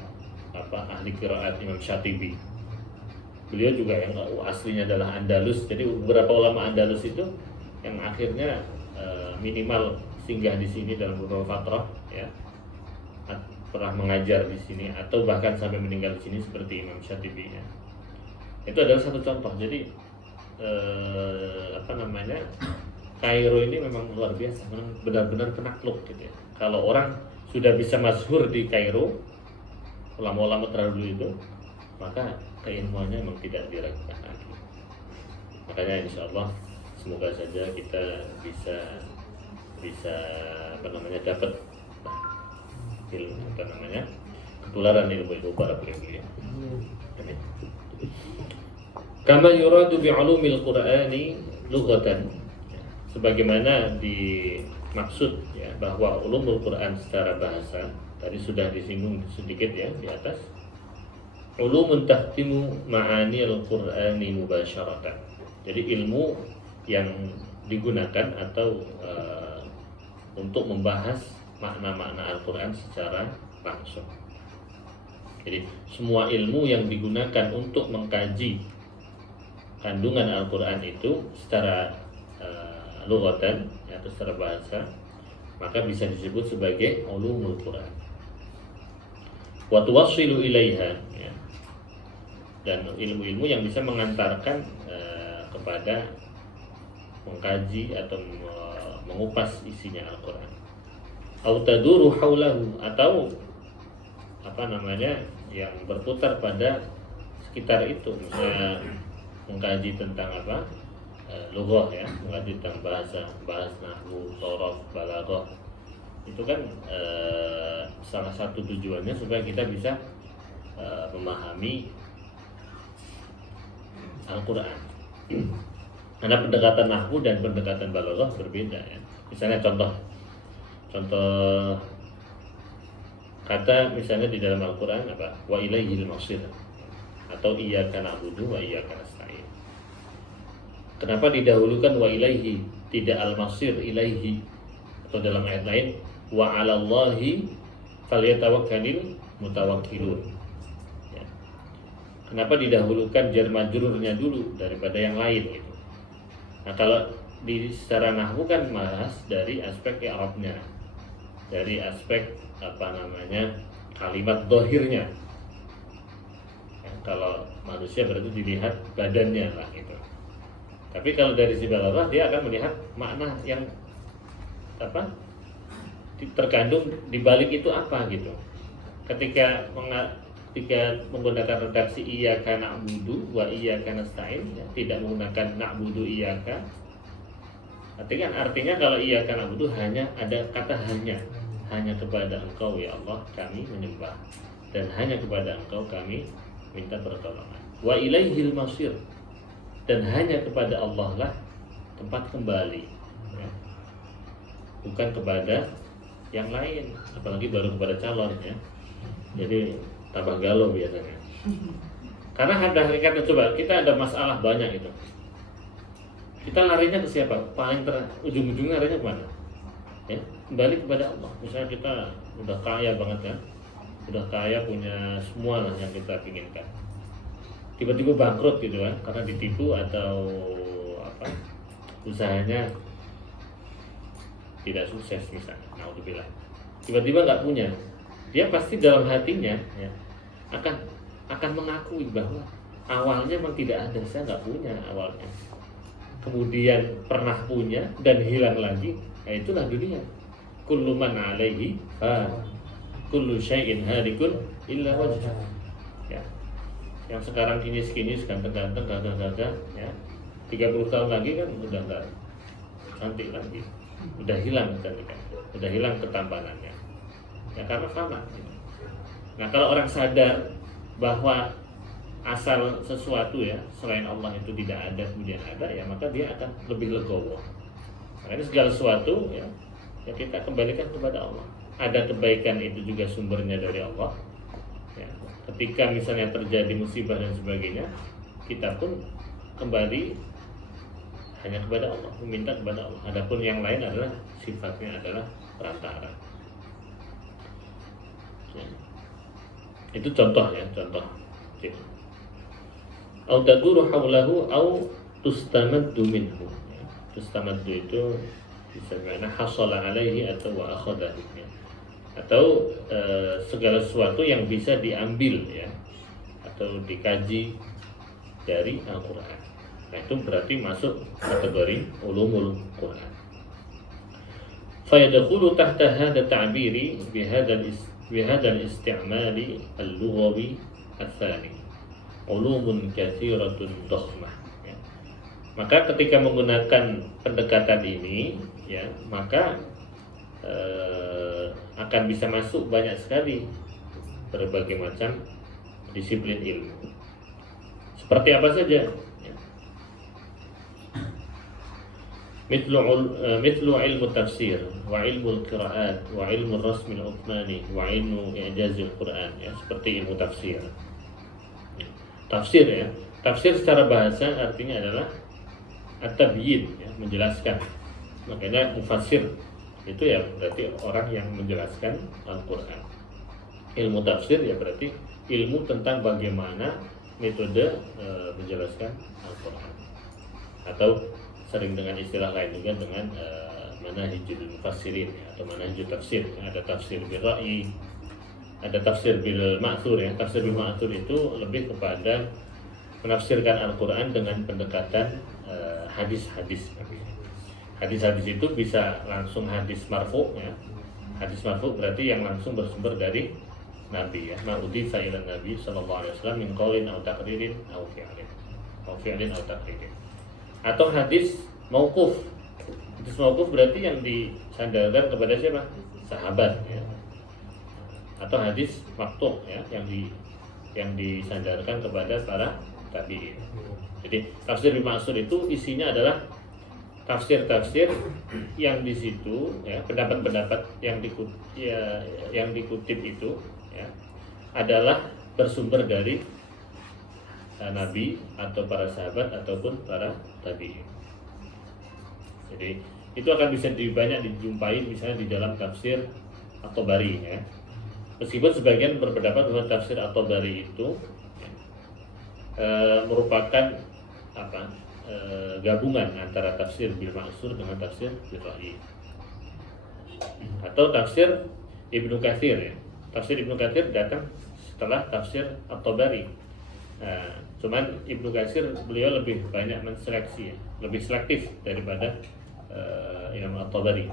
ahli qiraat Imam Syatibi. Beliau juga yang aslinya adalah Andalus. Jadi beberapa ulama Andalus itu yang akhirnya minimal singgah di sini dalam beberapa fatrah ya, pernah mengajar di sini atau bahkan sampai meninggal di sini seperti Imam Syatibi ya. Itu adalah satu contoh. Jadi Kairo ini memang luar biasa, memang benar-benar penakluk gitu ya. Kalau orang sudah bisa masyhur di Kairo, ulama-ulama terdahulu itu, maka keilmuannya memang tidak diragukan lagi. Makanya insya Allah semoga saja kita bisa dapat ilmu ketularan ilmu itu para beliau. Amin. Kama yuradu bi ulumil Qur'ani lughatan, sebagaimana dimaksud ya bahwa ulumul Quran secara bahasa tadi sudah disinggung sedikit ya di atas. Ulumun tahtimu ma'ani al-Qur'ani mubasyaratan. Jadi ilmu yang digunakan atau untuk membahas makna-makna Al-Quran secara langsung. Jadi semua ilmu yang digunakan untuk mengkaji kandungan Al-Quran itu secara lughatan atau secara bahasa, maka bisa disebut sebagai ulumul Quran. Wa tuwassilu ilaiha ya. Dan ilmu-ilmu yang bisa mengantarkan kepada mengkaji atau mengupas isinya Al-Quran. Au taduru haulahu, atau yang berputar pada sekitar itu, misalnya mengkaji tentang lughah ya, mengkaji tentang bahasa nahwu, sorof, balaghah. Itu kan salah satu tujuannya supaya kita bisa memahami Al-Quran. Karena pendekatan nahwu dan pendekatan balaghah berbeda ya. Misalnya contoh kata misalnya di dalam Al-Quran wa ilaihil masir, atau iyyaka na'budu wa iyyaka nasta'in. Kenapa didahulukan wa ilaihi, tidak al-masir ilaihi? Atau dalam ayat lain wa 'alallahi falyatawakkalul mutawakkilun ya. Kenapa didahulukan jar majrurnya dulu daripada yang lain gitu? Nah, kalau di secara nahwu kan bahas dari aspek i'rabnya, dari aspek kalimat dohirnya ya, kalau manusia berarti dilihat badannya lah gitu. Tapi kalau dari si balaghah dia akan melihat makna yang terkandung di balik itu apa gitu. Ketika menggunakan redaksi iyyaka na'budu wa iyyaka nasta'in, ya, tidak menggunakan na'budu iyyaka. Artinya kalau iyyaka na'budu hanya ada kata hanya kepada Engkau ya Allah kami menyembah, dan hanya kepada Engkau kami minta pertolongan. Wa ilaihil masir, dan hanya kepada Allah lah tempat kembali, ya. Bukan kepada yang lain, apalagi baru kepada calon, ya. Jadi tambah galau biasanya. Karena ada hakikatnya, coba kita ada masalah banyak itu, kita larinya ke siapa? Ujung-ujungnya larinya kemana? Ya, kembali kepada Allah. Misalnya kita udah kaya banget kan, udah kaya, punya semua lah yang kita inginkan, tiba-tiba bangkrut gitu kan, karena ditipu atau apa, usahanya tidak sukses misalnya, naudzubillah, tiba-tiba nggak punya, dia pasti dalam hatinya, ya, akan mengakui bahwa awalnya memang tidak ada, saya nggak punya awalnya, kemudian pernah punya dan hilang lagi. Nah, itulah dunia. Kullu man 'alaihi fan, kullu syai'in halikun illa wajhah. Ya. Yang sekarang kinyis-kinyis, ganteng-ganteng, gagah-gagah, ya. 30 tahun lagi kan udah enggak cantik lagi. Udah hilang kecantikan, udah hilang ketampanannya. Ya, karena fana. Nah, kalau orang sadar bahwa asal sesuatu, ya, selain Allah itu tidak ada kemudian ada, ya, maka dia akan lebih legowo. Makanya segala sesuatu, ya kita kembalikan kepada Allah. Ada kebaikan itu juga sumbernya dari Allah, ya. Ketika misalnya terjadi musibah dan sebagainya, kita pun kembali hanya kepada Allah, meminta kepada Allah. Adapun yang lain adalah sifatnya adalah perantara, ya. Itu contoh, ya, contoh. Au taduru haulahu au tustamaddu minhu. Tustamaddu itu bisa bermakna hasala alaihi atau wa akhadahu, ya. Atau segala sesuatu yang bisa diambil, ya, atau dikaji dari Al-Quran. Nah, itu berarti masuk kategori ulumul Quran. Fayadkhulu tahta hadha ta'biri bihadha al-isti'mali al-lughawi al-thani ulumun katsiratun dakhmah, ya. Maka ketika menggunakan pendekatan ini, ya, maka akan bisa masuk banyak sekali berbagai macam disiplin ilmu. Seperti apa saja, ya. Mithlu ilmu tafsir wa ilmu al-qira'at wa ilmu rasm al-uthmani wa ilmu i'jaz al-Quran, ya, seperti ilmu tafsir. Tafsir, ya, tafsir secara bahasa artinya adalah at-tabyin, ya, menjelaskan. Makanya mufassir itu, ya, berarti orang yang menjelaskan Al-Quran. Ilmu tafsir, ya, berarti ilmu tentang bagaimana metode menjelaskan Al-Quran, atau sering dengan istilah lain juga dengan manahijul mufassirin, ya, atau manahijul tafsir. Ada tafsir bil ra'yi, ada tafsir bil ma'thur, ya. Tafsir bil ma'thur itu lebih kepada menafsirkan Al-Quran dengan pendekatan hadis-hadis. Hadis-hadis itu bisa langsung hadis marfu, ya. Hadis marfu berarti yang langsung bersumber dari Nabi, ya. Ma'udhifa ila Nabi sallallahu alaihi wasallam min qaulin aw taqririn aw fi'lin aw taqririn. Atau hadis mauquf. Hadis mauquf berarti yang disandarkan kepada siapa? Sahabat, ya. Atau hadis maqtu', ya, yang disandarkan kepada para tabi'in. Jadi tafsir bil ma'thur itu isinya adalah tafsir-tafsir yang di situ, ya, pendapat-pendapat yang dikutip itu, ya, adalah bersumber dari Nabi atau para sahabat ataupun para tabi'in. Jadi itu akan bisa banyak dijumpai misalnya di dalam tafsir At-Tabari, ya. Meskipun sebagian berpendapat bahwa tafsir At-Tabari itu merupakan gabungan antara tafsir bil ma'thur dengan tafsir bil ra'yi. Atau tafsir Ibnu Katsir, ya. Tafsir Ibnu Katsir datang setelah tafsir At-Tabari. Cuman Ibnu Katsir beliau lebih banyak menseleksi, ya, lebih selektif daripada Imam At-Tabari.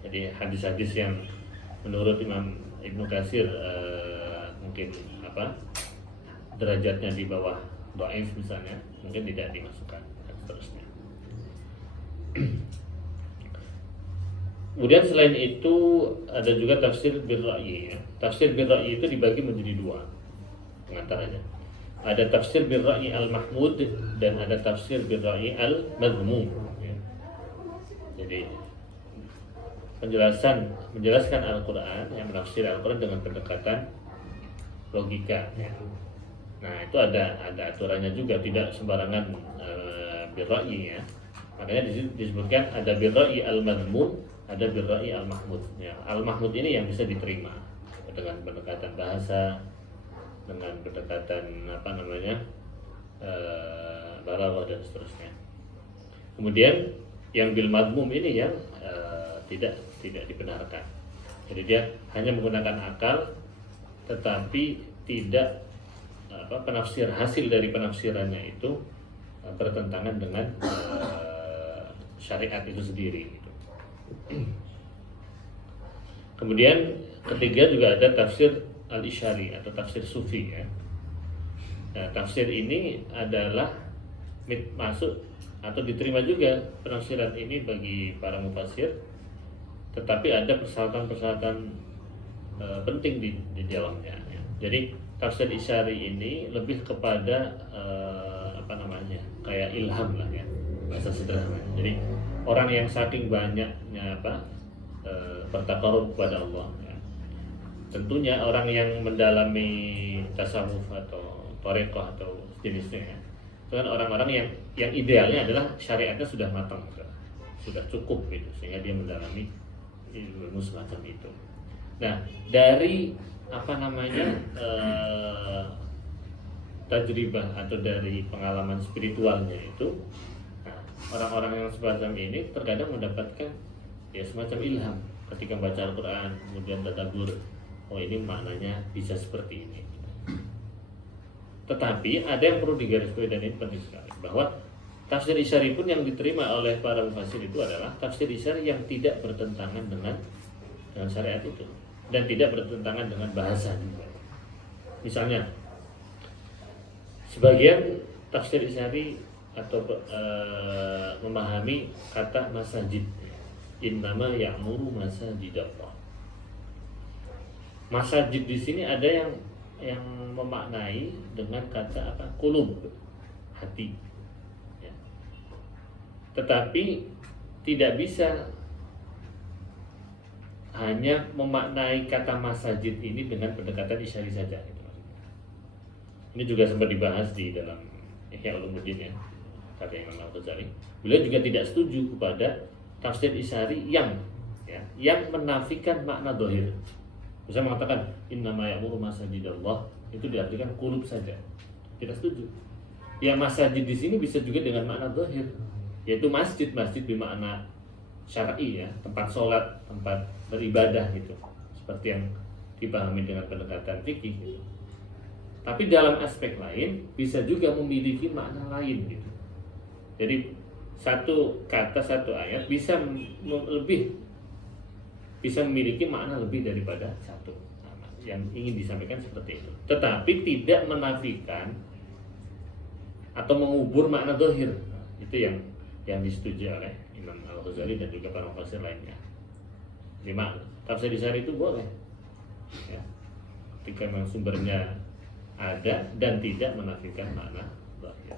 Jadi hadis-hadis yang menurut Imam Ibnu Katsir mungkin derajatnya di bawah dhaif misalnya, mungkin tidak dimasukkan dan seterusnya. Kemudian selain itu ada juga tafsir bil ra'yi ya. Tafsir bil ra'yi itu dibagi menjadi dua pengantaranya. Ada tafsir bil ra'yi al-mahmud dan ada tafsir bil ra'yi al-madhmum ya. Jadi menjelaskan Al-Quran, yang menafsir Al-Quran dengan pendekatan logika ya. Nah itu ada aturannya juga, tidak sembarangan bil ra'yi ya. Makanya disebutkan ada bil ra'yi al-madhmum, ada bil ra'yi al-mahmud ya. Al-mahmud ini yang bisa diterima dengan pendekatan bahasa, dengan pendekatan balaghah dan seterusnya. Kemudian yang bil madmum ini yang tidak dibenarkan. Jadi dia hanya menggunakan akal, tetapi tidak hasil dari penafsirannya itu bertentangan dengan syariat itu sendiri. Kemudian ketiga juga ada tafsir al-isyari atau tafsir sufi ya. Nah, tafsir ini adalah masuk atau diterima juga penafsiran ini bagi para mufassir, tetapi ada persyaratan-persyaratan penting di dalamnya ya. Jadi tafsir isyari ini lebih kepada kayak ilham lah ya, bahasa sederhana. Jadi orang yang saking banyaknya bertakarub kepada Allah ya. Tentunya orang yang mendalami tasawuf atau thariqah atau jenisnya ya, itu kan orang-orang yang idealnya adalah syariatnya sudah matang, sudah cukup gitu, sehingga dia mendalami ilmu semacam itu. Nah dari tajribah atau dari pengalaman spiritualnya itu, orang-orang yang semacam ini terkadang mendapatkan ya semacam ilham ketika baca Al-Quran, kemudian tadabbur, oh ini maknanya bisa seperti ini. Tetapi ada yang perlu digarisbawahi, dan ini penting sekali, bahwa tafsir isyari pun yang diterima oleh para mufassir itu adalah tafsir isyari yang tidak bertentangan dengan syariat itu dan tidak bertentangan dengan bahasa juga. Misalnya sebagian tafsir isyari atau memahami kata masajid, innama ya'muru masajidallah. Masajid di sini ada yang memaknai dengan kata qulub, hati ya. Tetapi tidak bisa hanya memaknai kata masajid ini dengan pendekatan isyari saja gitu. Ini juga sempat dibahas di dalam Ihya Ulumuddin ya, karya Imam Al-Ghazali. Beliau juga tidak setuju kepada tafsir isyari yang menafikan makna dhahir. Bisa mengatakan innama ya'muru masajidallah, itu diartikan qulub saja. Tidak setuju. Ya masajid di sini bisa juga dengan makna dhahir, yaitu masjid bermakna syar'i ya, tempat sholat, tempat beribadah gitu. Seperti yang dipahami dengan pendekatan fikih gitu. Tapi dalam aspek lain bisa juga memiliki makna lain gitu. Jadi satu kata, satu ayat bisa memiliki makna lebih daripada satu. Yang ingin disampaikan seperti itu. Tetapi tidak menafikan atau mengubur makna zahir. Itu yang disetujui oleh Imam Al-Ghazali dan juga para mufassir lainnya. Jadi tafsir isyari itu boleh ya, ketika memang sumbernya ada dan tidak menafikan makna zahir.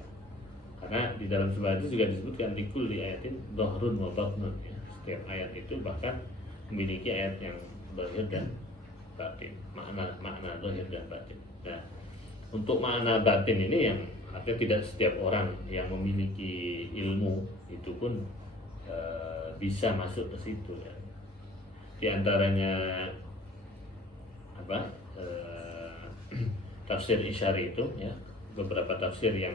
Karena di dalam sebuah itu juga disebutkan likulli ayatin dhahrun wa batnun ya. Setiap ayat itu bahkan memiliki ayat yang zahir dan batin, makna zahir dan batin. Nah, untuk makna batin ini yang artinya tidak setiap orang yang memiliki ilmu itu pun bisa masuk ke situ ya. Di antaranya tafsir isyari itu ya, beberapa tafsir yang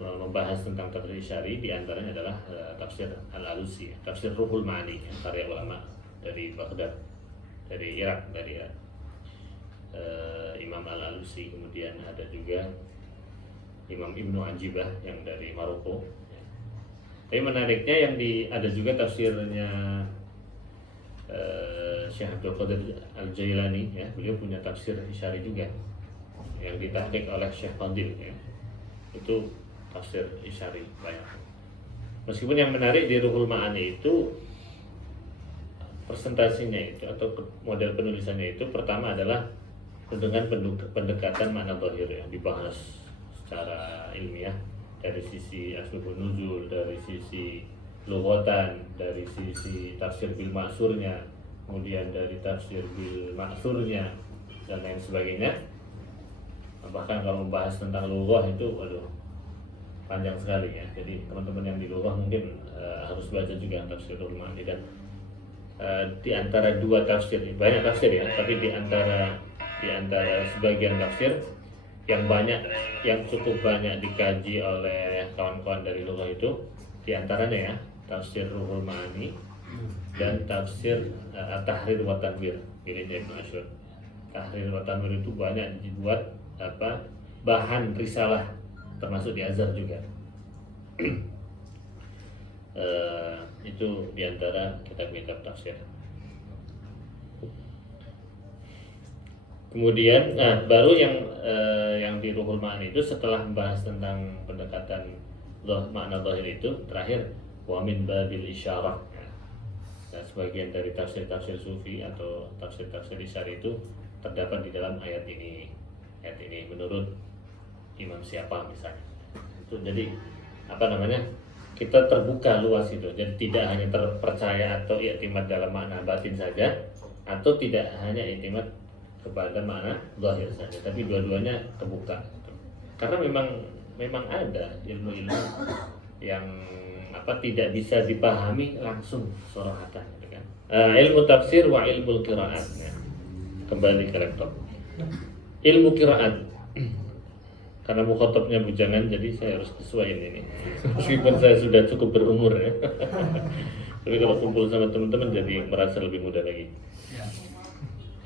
membahas tentang tafsir isyari, di antaranya adalah tafsir Al-Alusi, tafsir Ruhul Ma'ani ya, karya ulama dari Baghdad, dari Irak, Imam Al-Alusi. Kemudian ada juga Imam Ibnu Ajibah yang dari Maroko ya. Tapi menariknya ada juga tafsirnya Syekh Abdul Qadir Al-Jailani ya, beliau punya tafsir Isyari juga yang ditahqiq oleh Syekh Fadil ya. Itu tafsir Isyari banyak. Meskipun yang menarik di Ruhul Ma'ani itu presentasinya itu atau model penulisannya itu pertama adalah dengan pendekatan makna zahir yang dibahas secara ilmiah dari sisi asbabun nuzul, dari sisi lughatan, dari sisi tafsir bil ma'surnya, kemudian dari tafsir bil ma'surnya dan lain sebagainya. Bahkan kalau membahas tentang lughah itu waduh panjang sekali ya. Jadi teman-teman yang di lughah mungkin harus baca juga tafsirul ma'ani. Dan di antara dua tafsir, banyak tafsir ya, tapi di antara sebagian tafsir yang banyak, yang cukup banyak dikaji oleh kawan-kawan dari lughah itu di antaranya ya tafsir Ruhul Ma'ani dan tafsir Tahrir wa Tanwir miliknya Ibnu Asyur. Tahrir wa Tanwir itu banyak dibuat bahan risalah, termasuk di Azhar juga. Itu diantara kitab-kitab tafsir. Kemudian, baru yang di Ruhul Ma'ani itu setelah membahas tentang pendekatan makna zahir itu, terakhir wa min babil isyarah. Nah, sebagian dari tafsir-tafsir sufi atau tafsir-tafsir isyari itu terdapat di dalam ayat ini. Ayat ini menurut imam siapa misalnya. Itu jadi kita terbuka luas itu, jadi tidak hanya terpercaya atau i'timad dalam makna batin saja, atau tidak hanya i'timad kepada makna zahir saja, tapi dua-duanya terbuka. Karena memang ada ilmu-ilmu yang tidak bisa dipahami langsung sorahatan gitu kan. Ilmu tafsir wa ilmu qiraat. Nah, kembali ke laptop. Ilmu qiraat. Karena mukhatabnya bujangan, jadi saya harus sesuaiin ini. Meskipun saya sudah cukup berumur ya. Tapi kalau kumpul sama teman-teman jadi merasa lebih muda lagi.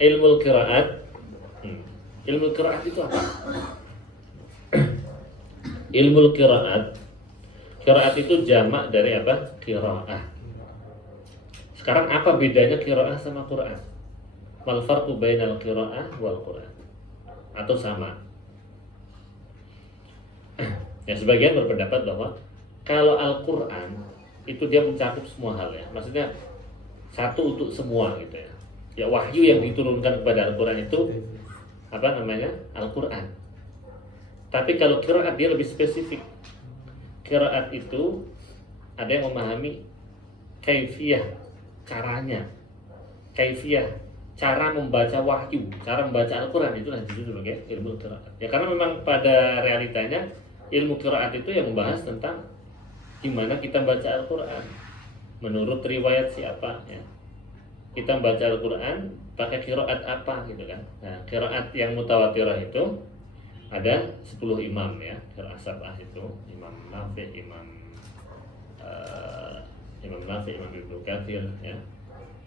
Ilmu qiraat. Ilmu qiraat itu apa? Ilmu qiraat. Qiraat itu jamak dari apa? Qiraah. Sekarang apa bedanya qiraah sama Quran? Mal farqu bainal qiraah wal Quran? Atau sama? Ya, sebagian berpendapat bahwa kalau Al-Quran itu dia mencakup semua hal ya, maksudnya satu untuk semua gitu ya. Ya, wahyu yang diturunkan kepada Al-Quran itu Al-Quran. Tapi kalau qiraat dia lebih spesifik. Qiraat itu ada yang memahami kaifiyah, caranya, kaifiyah, cara membaca wahyu, cara membaca Al-Quran, itulah disebut sebagai ilmu qiraat. Ya, karena memang pada realitanya ilmu qiraat itu yang membahas tentang gimana kita baca Al-Quran menurut riwayat siapa ya. Kita baca Al-Quran pakai qiraat apa gitu kan. Nah, qiraat yang mutawatirah itu ada 10 imam ya, qiraat sab'ah itu Imam Nafi', Imam Ibnu Katsir ya,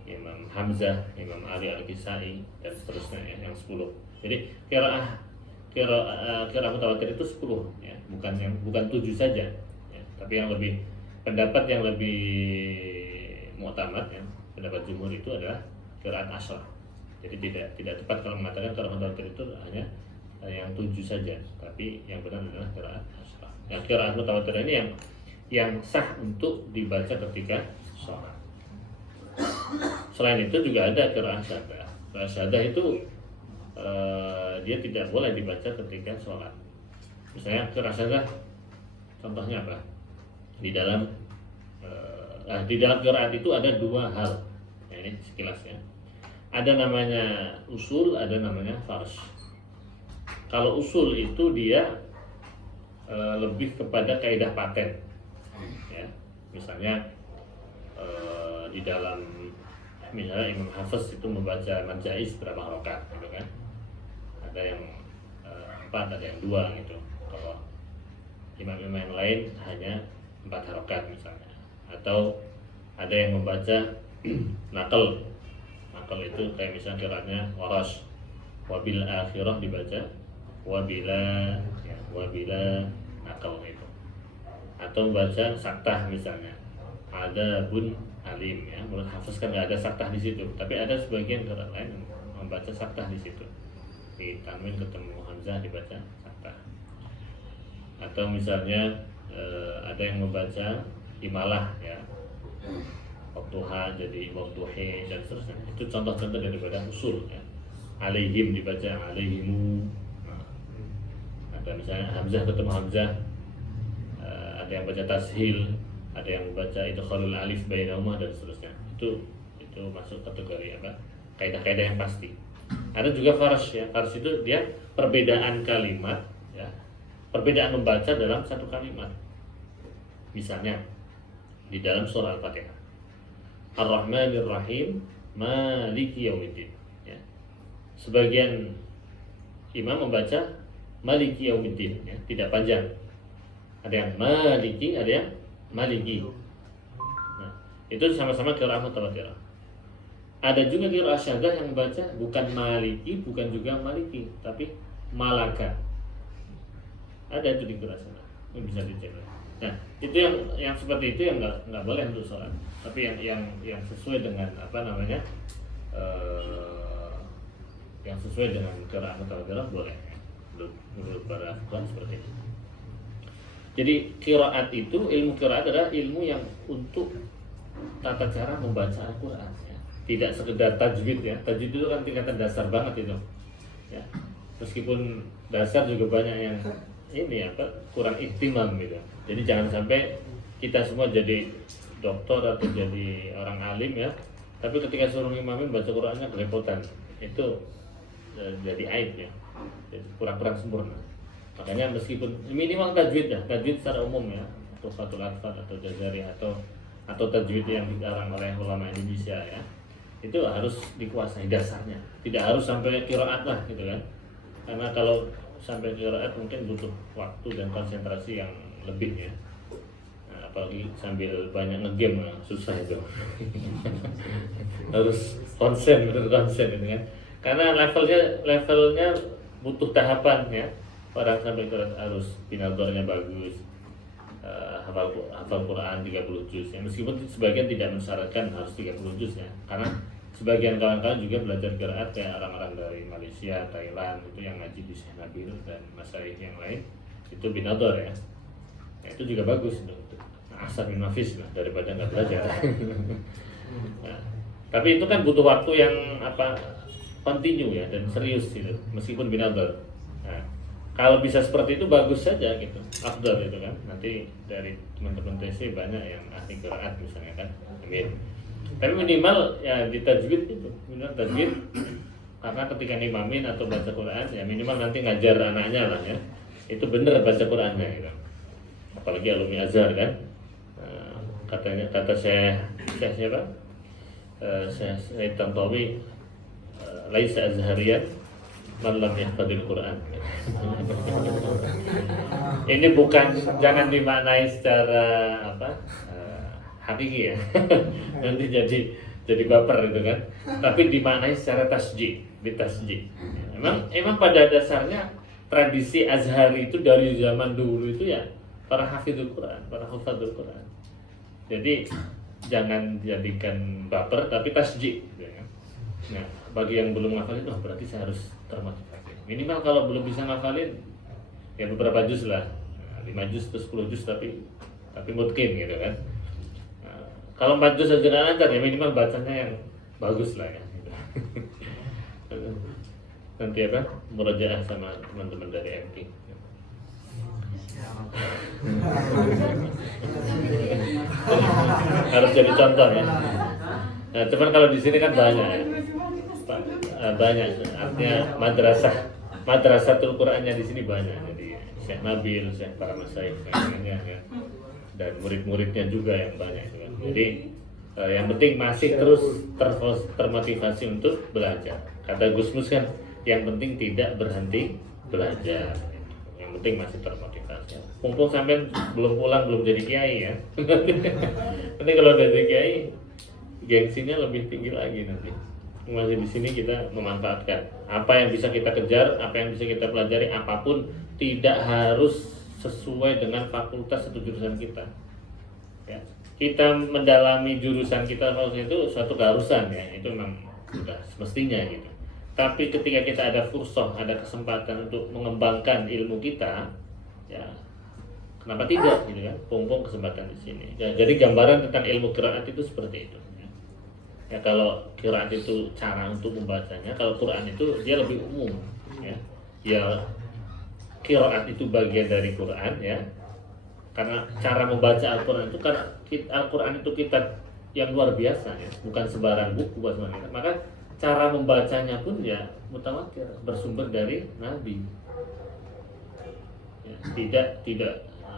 Imam Hamzah, Imam Ali Al-Kisai dan seterusnya ya, yang 10. Jadi qiraat mutawatir itu 10 ya, bukan 7 saja ya, tapi yang lebih pendapat yang lebih mu'tamad ya, pendapat jumhur itu adalah qiraat asyra. Jadi tidak tepat kalau mengatakan qiraat mutawatir itu hanya yang 7 saja, tapi yang benar adalah qiraat asyra. Yang qiraat mutawatir ini yang sah untuk dibaca ketika sholat. Selain itu juga ada qiraat syadah. Qiraat syadah itu dia tidak boleh dibaca ketika sholat. Misalnya qiraat syadah, contohnya apa? Di dalam qiraat itu ada dua hal. Ya, ini sekilas ya. Ada namanya usul, ada namanya farsh. Kalau usul itu dia lebih kepada kaidah paten. Ya, misalnya di dalam misalnya Imam Hafiz itu membaca Majais berapa rakaat gitu kan. Ada yang 4, ada yang 2 gitu. Kalau imam-imam yang lain hanya 4 rakaat misalnya. Atau ada yang membaca nakal itu kayak misalnya qiraatnya Warash, wabil akhirah dibaca wabila nakal itu. Atau membaca saktah misalnya, adabun alim ya. Menurut Hafiz kan nggak ada saktah di situ, tapi ada sebagian qiraat lain yang membaca saktah di situ. Di tanwin ketemu hamzah dibaca saktah. Atau misalnya ada yang membaca imalah ya, waktuha jadi waktuhe dan seterusnya. Itu contoh-contoh daripada usul ya. Alaihim dibaca alaihimu. Nah, ada misalnya hamzah ketemu hamzah, ada yang baca tashil, ada yang baca idkhalul alif bainahuma dan seterusnya. Itu masuk kategori apa? Kaidah-kaidah yang pasti. Ada juga farsh ya. Farsh itu dia perbedaan kalimat ya. Perbedaan membaca dalam satu kalimat. Misalnya di dalam surah Al-Fatihah. Ar-Rahmanir Rahim, Maliki Yaumiddin ya. Sebagian imam membaca Maliki Yaumiddin ya, tidak panjang. Ada yang Maliki, ada yang Maliki. Nah, itu sama-sama qiraah mutawatirah. Ada juga qiraah syadzah yang membaca bukan Maliki, bukan juga Maliki, tapi Malaka. Ada itu di qiraah syadzah. Ini bisa dicek. Nah, itu yang seperti itu yang nggak boleh untuk sholat. Tapi yang sesuai dengan apa namanya, yang sesuai dengan qiraah mutawatirah boleh. Menurut para fuqaha seperti itu. Jadi qiraat itu, ilmu qiraat adalah ilmu yang untuk tata cara membaca Al-Quran ya. Tidak sekedar tajwid ya. Tajwid itu kan tingkatan dasar banget itu ya. Meskipun dasar juga banyak yang ini apa kurang ihtimam gitu. Jadi jangan sampai kita semua jadi dokter atau jadi orang alim ya, tapi ketika suruh imamin baca Qurannya kerepotan, itu jadi aib ya, jadi kurang sempurna. Makanya meskipun minimal tajwid ya, tajwid secara umum ya, atau Fathul Atfal atau Jazari atau tajwid yang dikarang oleh ulama Indonesia ya, itu harus dikuasai dasarnya. Tidak harus sampai qiraat lah gitu kan, karena kalau sampai qiraat mungkin butuh waktu dan konsentrasi yang lebih ya. Nah, apalagi sambil banyak ngegame susah itu. Harus konsen gitu kan. Karena levelnya butuh tahapan ya. Orang sampai qiraat harus binadornya bagus. Hafal Quran 30 juz ya. Meskipun sebagian tidak mensyaratkan harus 30 juz ya. Karena sebagian kawan-kawan juga belajar qiraat kayak orang-orang dari Malaysia, Thailand itu yang ngaji di Syekh Nabil dan masyayikh yang lain itu binador ya. Nah, itu juga bagus untuk asar bin nafis lah daripada nggak belajar. Nah, tapi itu kan butuh waktu yang continue ya dan serius gitu meskipun binador. Nah, kalau bisa seperti itu bagus saja gitu, afdal itu kan. Nanti dari teman-teman TC banyak yang ahli qiraat misalnya kan. Amin. Tapi minimal ya di tajwid itu, minimal tajwid karena ketika imamin atau baca Quran ya minimal nanti ngajar anaknya lah ya. Itu benar baca Qurannya gitu. Apalagi alumni Azhar kan. Kata saya siapa? Saya Tantawi laisa azhariyan man lam yahfadzil Quran. Ini bukan, jangan dimaknai secara hakiki ya. Nanti jadi baper gitu kan. Tapi dimaknai secara tasjih, ditasjih. Emang pada dasarnya tradisi Azhari itu dari zaman dulu itu ya para hafizul Quran, para hafizul Quran. Jadi jangan jadikan baper tapi tasjih gitu ya. Nah, bagi yang belum ngafalin, berarti saya harus termotivasi. Minimal kalau belum bisa ngafalin ya beberapa juz lah. 5 juz atau 10 juz tapi mungkin gitu kan. Nah, kalau 4 juz aja lancar ya minimal bacanya yang bagus lah ya gitu. Nanti murajaah sama teman-teman dari MT. Harus jadi contoh ya. Nah, cuman kalau di sini kan banyak ya. Banyak, artinya madrasatul Qurannya di sini banyak. Jadi Syekh Nabil, Syekh para masyayikh lainnya ya. Dan murid-muridnya juga yang banyak itu kan. Jadi yang penting masih terus termotivasi untuk belajar. Kata Gus Mus kan, yang penting tidak berhenti belajar. Yang penting masih termotivasi. Mumpung sampai belum pulang, belum jadi kiai ya. Nanti kalau udah jadi kiai, gengsinya lebih tinggi lagi nanti. Masih di sini kita memanfaatkan apa yang bisa kita kejar, apa yang bisa kita pelajari, apapun tidak harus sesuai dengan fakultas atau jurusan kita. ya. Kita mendalami jurusan kita itu suatu keharusan ya, itu memang sudah semestinya gitu. Tapi ketika kita ada fursah, ada kesempatan untuk mengembangkan ilmu kita, ya kenapa tidak gitu kan? Mumpung kesempatan di sini. Ya, jadi gambaran tentang ilmu qiraat itu seperti itu. Ya kalau qiraat itu cara untuk membacanya, kalau Quran itu dia lebih umum ya. Ya qiraat itu bagian dari Quran ya. Karena cara membaca Al-Quran itu, karena Al-Quran itu kitab yang luar biasa ya, bukan sembarang buku buat kita. Maka cara membacanya pun ya mutawatir, bersumber dari Nabi. Ya,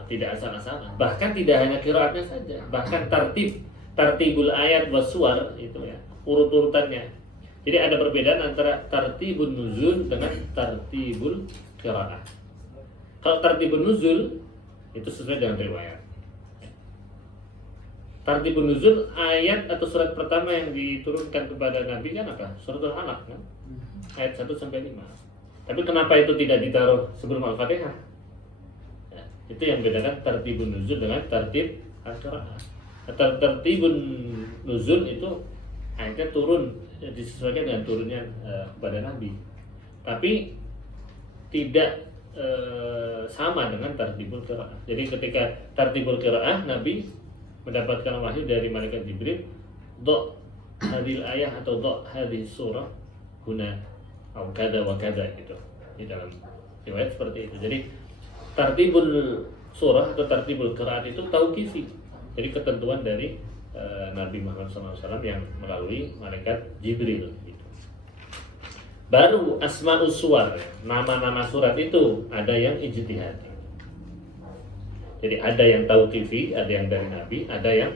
tidak asal-asalan. Bahkan tidak hanya qiraatnya saja, bahkan tartibul ayat wassuar itu ya, urut-urutannya. Jadi ada perbedaan antara tartibun nuzul dengan tartibul qiraat. Kalau tartibun nuzul itu sesuai dengan riwayat. Tartibun nuzul, ayat atau surat pertama yang diturunkan kepada Nabi kan apa? Surat Al-Alaq kan? Ayat 1 sampai 5. Tapi kenapa itu tidak ditaruh sebelum Al-Fatihah? Ya, itu yang bedakan tartibun nuzul dengan tartib al-qiraat. Tartibun nuzul itu ayatnya turun disesuaikan dengan turunnya kepada Nabi. Tapi tidak sama dengan tartibul qiraah. Jadi ketika tartibul qiraah, Nabi mendapatkan wahyu dari malaikat Jibril, do hadil ayah atau do hadis surah huna atau kada wa kada gitu. Di dalam riwayat seperti itu. Jadi tartibul surah atau tartibul qiraat itu tauqifi. Jadi ketentuan dari Nabi Muhammad SAW yang melalui malaikat Jibril gitu. Baru asma'us suwar, nama-nama surat itu ada yang ijtihadi. Jadi ada yang tauqifi, ada yang dari Nabi, ada yang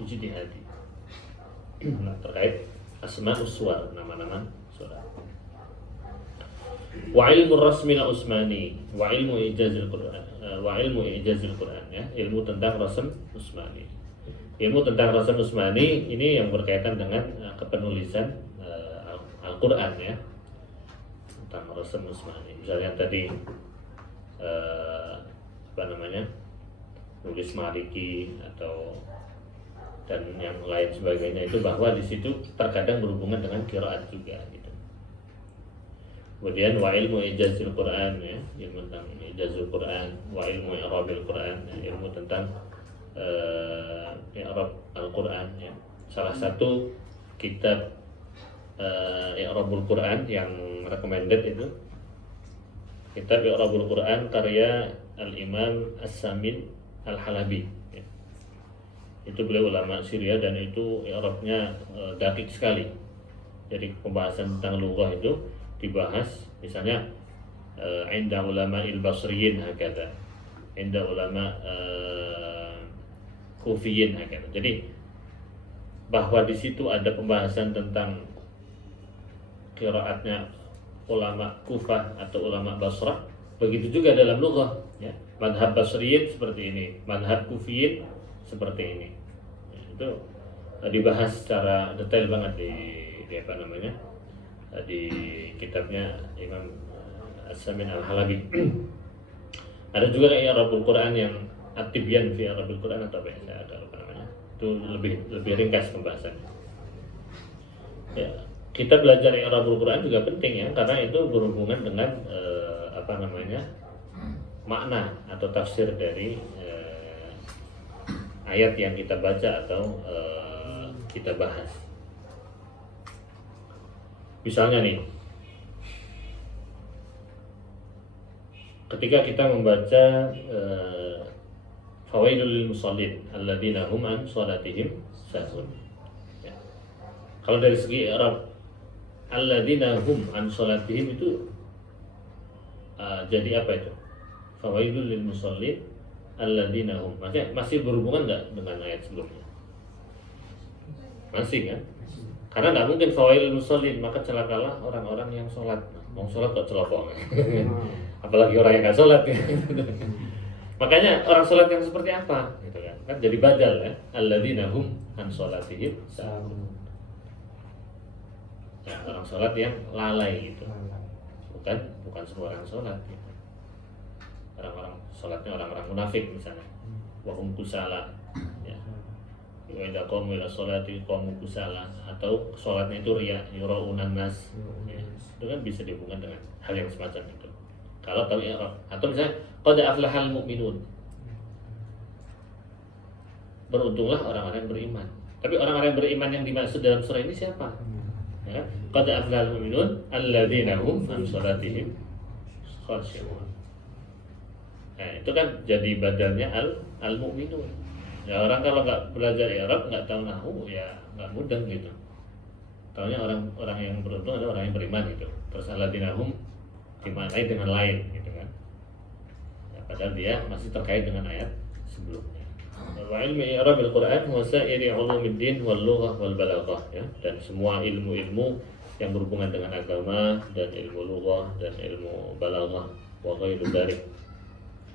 ijtihadi. Nah, terkait asma'us suwar, nama-nama surat. Wa ilmu rasmil usmani, wa ilmu ijazil Quran, ya, ilmu tentang rasm usmani. Ilmu tentang rasm usmani ini yang berkaitan dengan kepenulisan Al-Quran ya. Tentang rasm usmani. Misalnya tadi nulis Maliki atau dan yang lain sebagainya, itu bahwa di situ terkadang berhubungan dengan qiraat juga gitu. Kemudian wa ilmu ijazil Quran ya, ilmu tentang ijazul Quran, wa ilmu i'rabil Quran, ya, ilmu tentang i'rab Al-Quran ya. Salah satu kitab i'rabul Quran yang recommended itu kitab i'rabul Quran karya Al-Imam As-Samin Al-Halabi ya. Itu beliau ulama Syria dan itu i'rabnya dakik sekali. Jadi pembahasan tentang lughah itu dibahas, misalnya inda ulama il-basriyin hakada, inda ulama kufiyin hakada. Jadi bahwa di situ ada pembahasan tentang qiraatnya ulama Kufah atau ulama Basrah, begitu juga dalam lughah ya. Madhab Basriyin seperti ini, madhab Kufiyin seperti ini ya, itu dibahas secara detail banget di apa namanya di kitabnya Imam As-Samin Al-Halabi. Ada juga i'rabul Quran yang at-tibyan fi i'rabil Quran atau apa ya, ada apa namanya, itu lebih ringkas pembahasannya ya. Kita belajar i'rabul Quran juga penting ya, karena itu berhubungan dengan makna atau tafsir dari ayat yang kita baca atau kita bahas. Misalnya nih, ketika kita membaca fawailul lil musallin alladzina hum an shalatihim sahun ya. Kalau dari segi i'rab alladzina hum an shalatihim itu jadi apa itu? Fawailul lil musallin alladzina hum, masih berhubungan enggak dengan ayat sebelumnya? Masih kan? Karena nggak mungkin fawailul musallin, maka celakalah orang-orang yang sholat. Mau sholat kok celopong. Apalagi orang yang nggak sholat ya. Makanya orang sholat yang seperti apa? Gitu kan jadi badal ya. Alladzina hum an sholatihim sahun. Ya, orang sholat yang lalai gitu. Bukan semua orang sholat gitu. Orang-orang sholatnya orang-orang munafik misalnya. Wa hum kusala. Ya. wa idza qamu ila sholati qamu kusala, atau sholatnya itu riya, yuraunan nas, ya, itu kan bisa dihubungkan dengan hal yang semacam itu kalau tahu i'rab. Atau misalnya qad aflahal mu'minun, beruntunglah orang-orang yang beriman. Tapi orang-orang yang beriman yang dimaksud dalam surah ini siapa? Ya, qad aflahal mu'minun alladzina hum an sholatihim khashi'un. Nah, itu kan jadi badalnya al-mu'minun. Ya, orang kalau nggak belajar Arab, nggak tahu nahwu, ya nggak mudeng gitu. Taunya orang yang beruntung adalah orang yang beriman gitu. Terus alladzina hum dimaknai dengan lain gitu kan. Ya, padahal dia masih terkait dengan ayat sebelumnya. Wa ilmi i'rabil Qur'an wa sa'iri ulumiddin wal lughah wal balaghah, ya. Dan semua ilmu-ilmu yang berhubungan dengan agama dan ilmu lughah dan ilmu balaghah wa ghairu dzalik.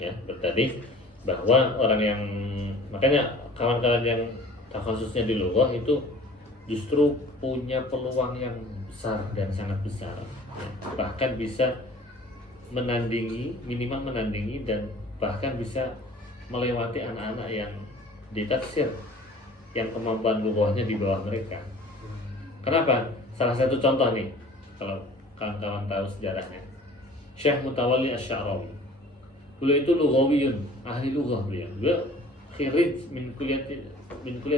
Ya, bertadi bahwa orang yang, makanya kawan-kawan yang takhasusnya di lughah itu justru punya peluang yang besar dan sangat besar, ya. Bahkan bisa menandingi, minimal menandingi, dan bahkan bisa melewati anak-anak yang ditafsir yang kemampuan lughahnya di bawah mereka. Kenapa? Salah satu contoh nih, kalau kawan-kawan tahu sejarahnya, Syekh Mutawalli Asy-Sya'rawi. Beliau itu lughawiyun, ahli lughah beliau. Beliau khirij min kuliah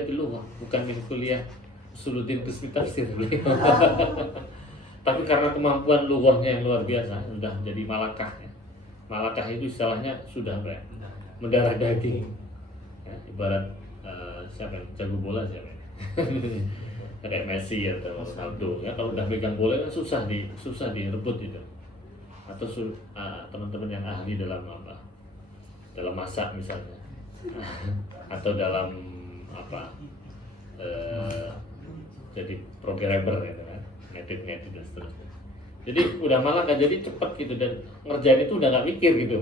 lughah, bukan min kuliah Usuluddin Qismi Tafsir beliau. Tapi karena kemampuan lughahnya yang luar biasa, sudah jadi malakah, ya. Malakah itu istilahnya sudah mendarah daging, ya, ibarat siapa yang jago bola siapa ya? Kayak Messi atau Ronaldo, ya. Kalau udah pegang bola kan susah direbut itu. Atau teman-teman yang ahli dalam apa, dalam masak misalnya, atau dalam apa, jadi programmer gitu kan, ngedit dan seterusnya. Jadi udah malah kan, jadi cepat gitu, dan ngerjain itu udah nggak mikir gitu.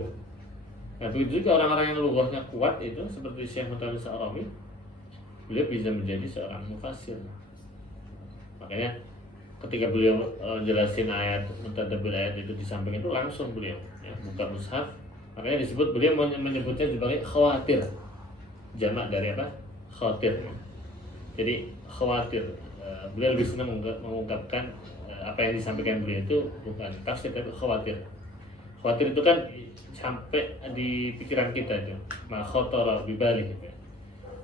Nah begitu juga orang-orang yang lughahnya kuat itu seperti Syekh Mutawalli Asy-Sya'rawi, beliau bisa menjadi seorang mufassir. Makanya ketika beliau jelasin ayat, mentadabbur ayat itu di samping itu langsung beliau, ya, buka mushaf. Makanya disebut, beliau menyebutnya sebagai khawatir, jamak dari apa? Khawatir. Jadi khawatir, beliau lebih senang mengungkapkan apa yang disampaikan beliau itu bukan tafsir tapi khawatir. Khawatir itu kan sampai di pikiran kita itu, ma khatara bi bali.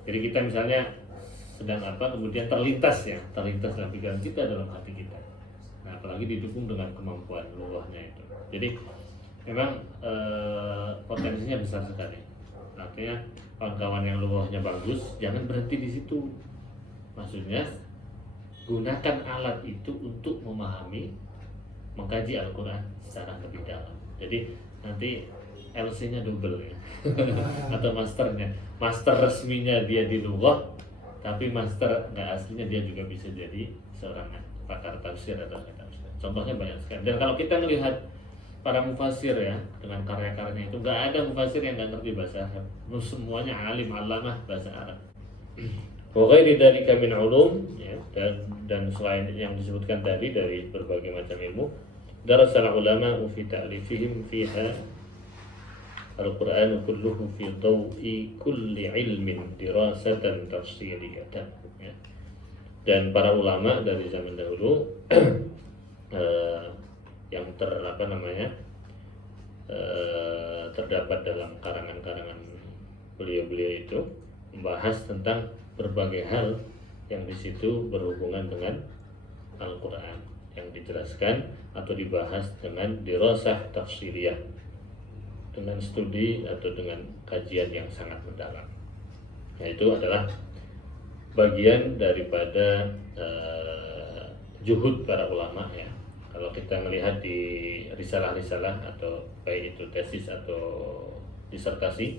Jadi kita misalnya sedang apa, kemudian terlintas dalam pikiran kita, dalam hati kita. Nah, apalagi didukung dengan kemampuan lughahnya itu. Jadi memang potensinya besar sekali. Artinya kawan-kawan yang lughahnya bagus jangan berhenti di situ. Maksudnya gunakan alat itu untuk memahami, mengkaji Al-Quran secara lebih dalam. Jadi nanti LC-nya double ya. Atau masternya, master resminya dia di lughah, tapi master nggak aslinya dia juga bisa jadi seorang pakar tafsir atau tafsir. Contohnya banyak sekali. Dan kalau kita melihat para mufasir ya, dengan karya-karyanya itu, nggak ada mufasir yang nggak ngerti bahasa Arab. Semuanya alim alamah bahasa Arab. Wa ghairi dzalika min ulum, ya, dan selain yang disebutkan tadi dari berbagai macam ilmu, darasal ulama fi ta'rifihim fiha Al-Quran kulluhu fi dawi kulli ilmin dirasatan tafsiriyatan, ya. Dan para ulama dari zaman dahulu yang terdapat dalam karangan-karangan beliau-beliau itu membahas tentang berbagai hal yang di situ berhubungan dengan Al-Quran, yang dijelaskan atau dibahas dengan dirasah tafsiriyah, dengan studi atau dengan kajian yang sangat mendalam. Nah, itu adalah bagian daripada juhud para ulama, ya. Kalau kita melihat di risalah-risalah atau baik itu tesis atau disertasi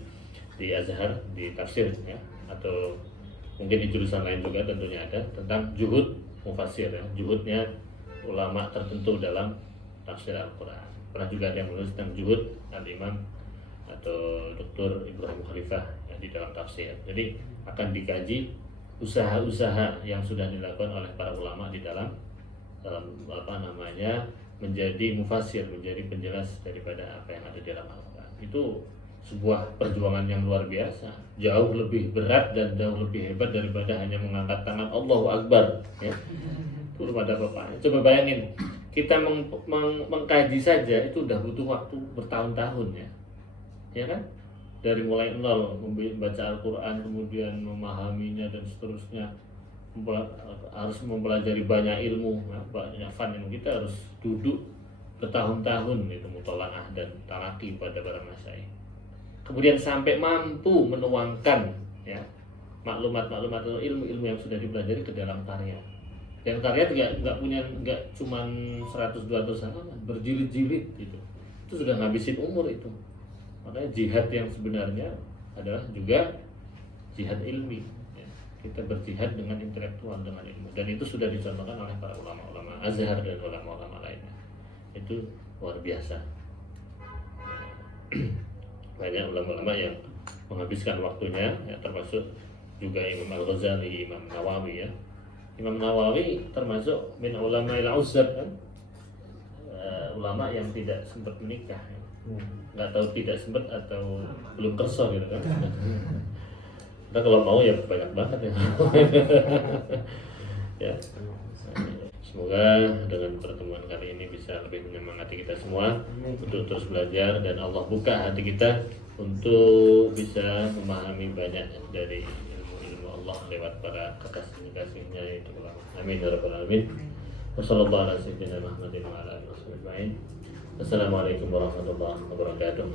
di Azhar, di tafsir, ya, atau mungkin di jurusan lain juga tentunya ada tentang juhud mufassir, ya, juhudnya ulama tertentu dalam tafsir Al-Quran. Pernah juga ada yang menulis tentang juhud al-imam atau Dr. Ibrahim Khalifah, ya, di dalam tafsir. Jadi akan dikaji usaha-usaha yang sudah dilakukan oleh para ulama di dalam menjadi mufassir, menjadi penjelas daripada apa yang ada di dalam Al-Quran. Itu sebuah perjuangan yang luar biasa, jauh lebih berat dan jauh lebih hebat daripada hanya mengangkat tangan Allahu Akbar, ya. Itu belum ada apa-apa. Coba bayangin, kita mengkaji saja itu udah butuh waktu bertahun-tahun, ya kan? Dari mulai nol membaca Al-Quran, kemudian memahaminya dan seterusnya, harus mempelajari banyak ilmu, banyak fan ilmu. Kita harus duduk bertahun-tahun itu mutolaah dan talaki pada para masyayikh. Kemudian sampai mampu menuangkan, ya, maklumat-maklumat atau ilmu-ilmu yang sudah dipelajari ke dalam karya. Dan karya nggak cuma 100-200 halaman, berjilid-jilid gitu. Itu sudah ngabisin umur itu. Makanya jihad yang sebenarnya adalah juga jihad ilmi, ya. Kita berjihad dengan intelektual, dengan ilmu, dan itu sudah dicontohkan oleh para ulama-ulama Azhar dan ulama-ulama lainnya. Itu luar biasa. Banyak ulama-ulama yang menghabiskan waktunya, ya, termasuk juga Imam Al-Ghazali, Imam Nawawi, ya. Imam Nawawi termasuk min ulama al-uzab, kan? Ulama yang tidak sempat menikah, ya. Nggak tahu tidak sempat atau belum kerso gitu kan. Kita kalau mau ya banyak banget, ya. Ya. Semoga dengan pertemuan kali ini bisa lebih menyemangati kita semua untuk terus belajar, dan Allah buka hati kita untuk bisa memahami banyak dari ilmu-ilmu Allah lewat para kekasih-kekasihnya itu. Amin ya rabbal alamin. Wassalamualaikum warahmatullahi wabarakatuh.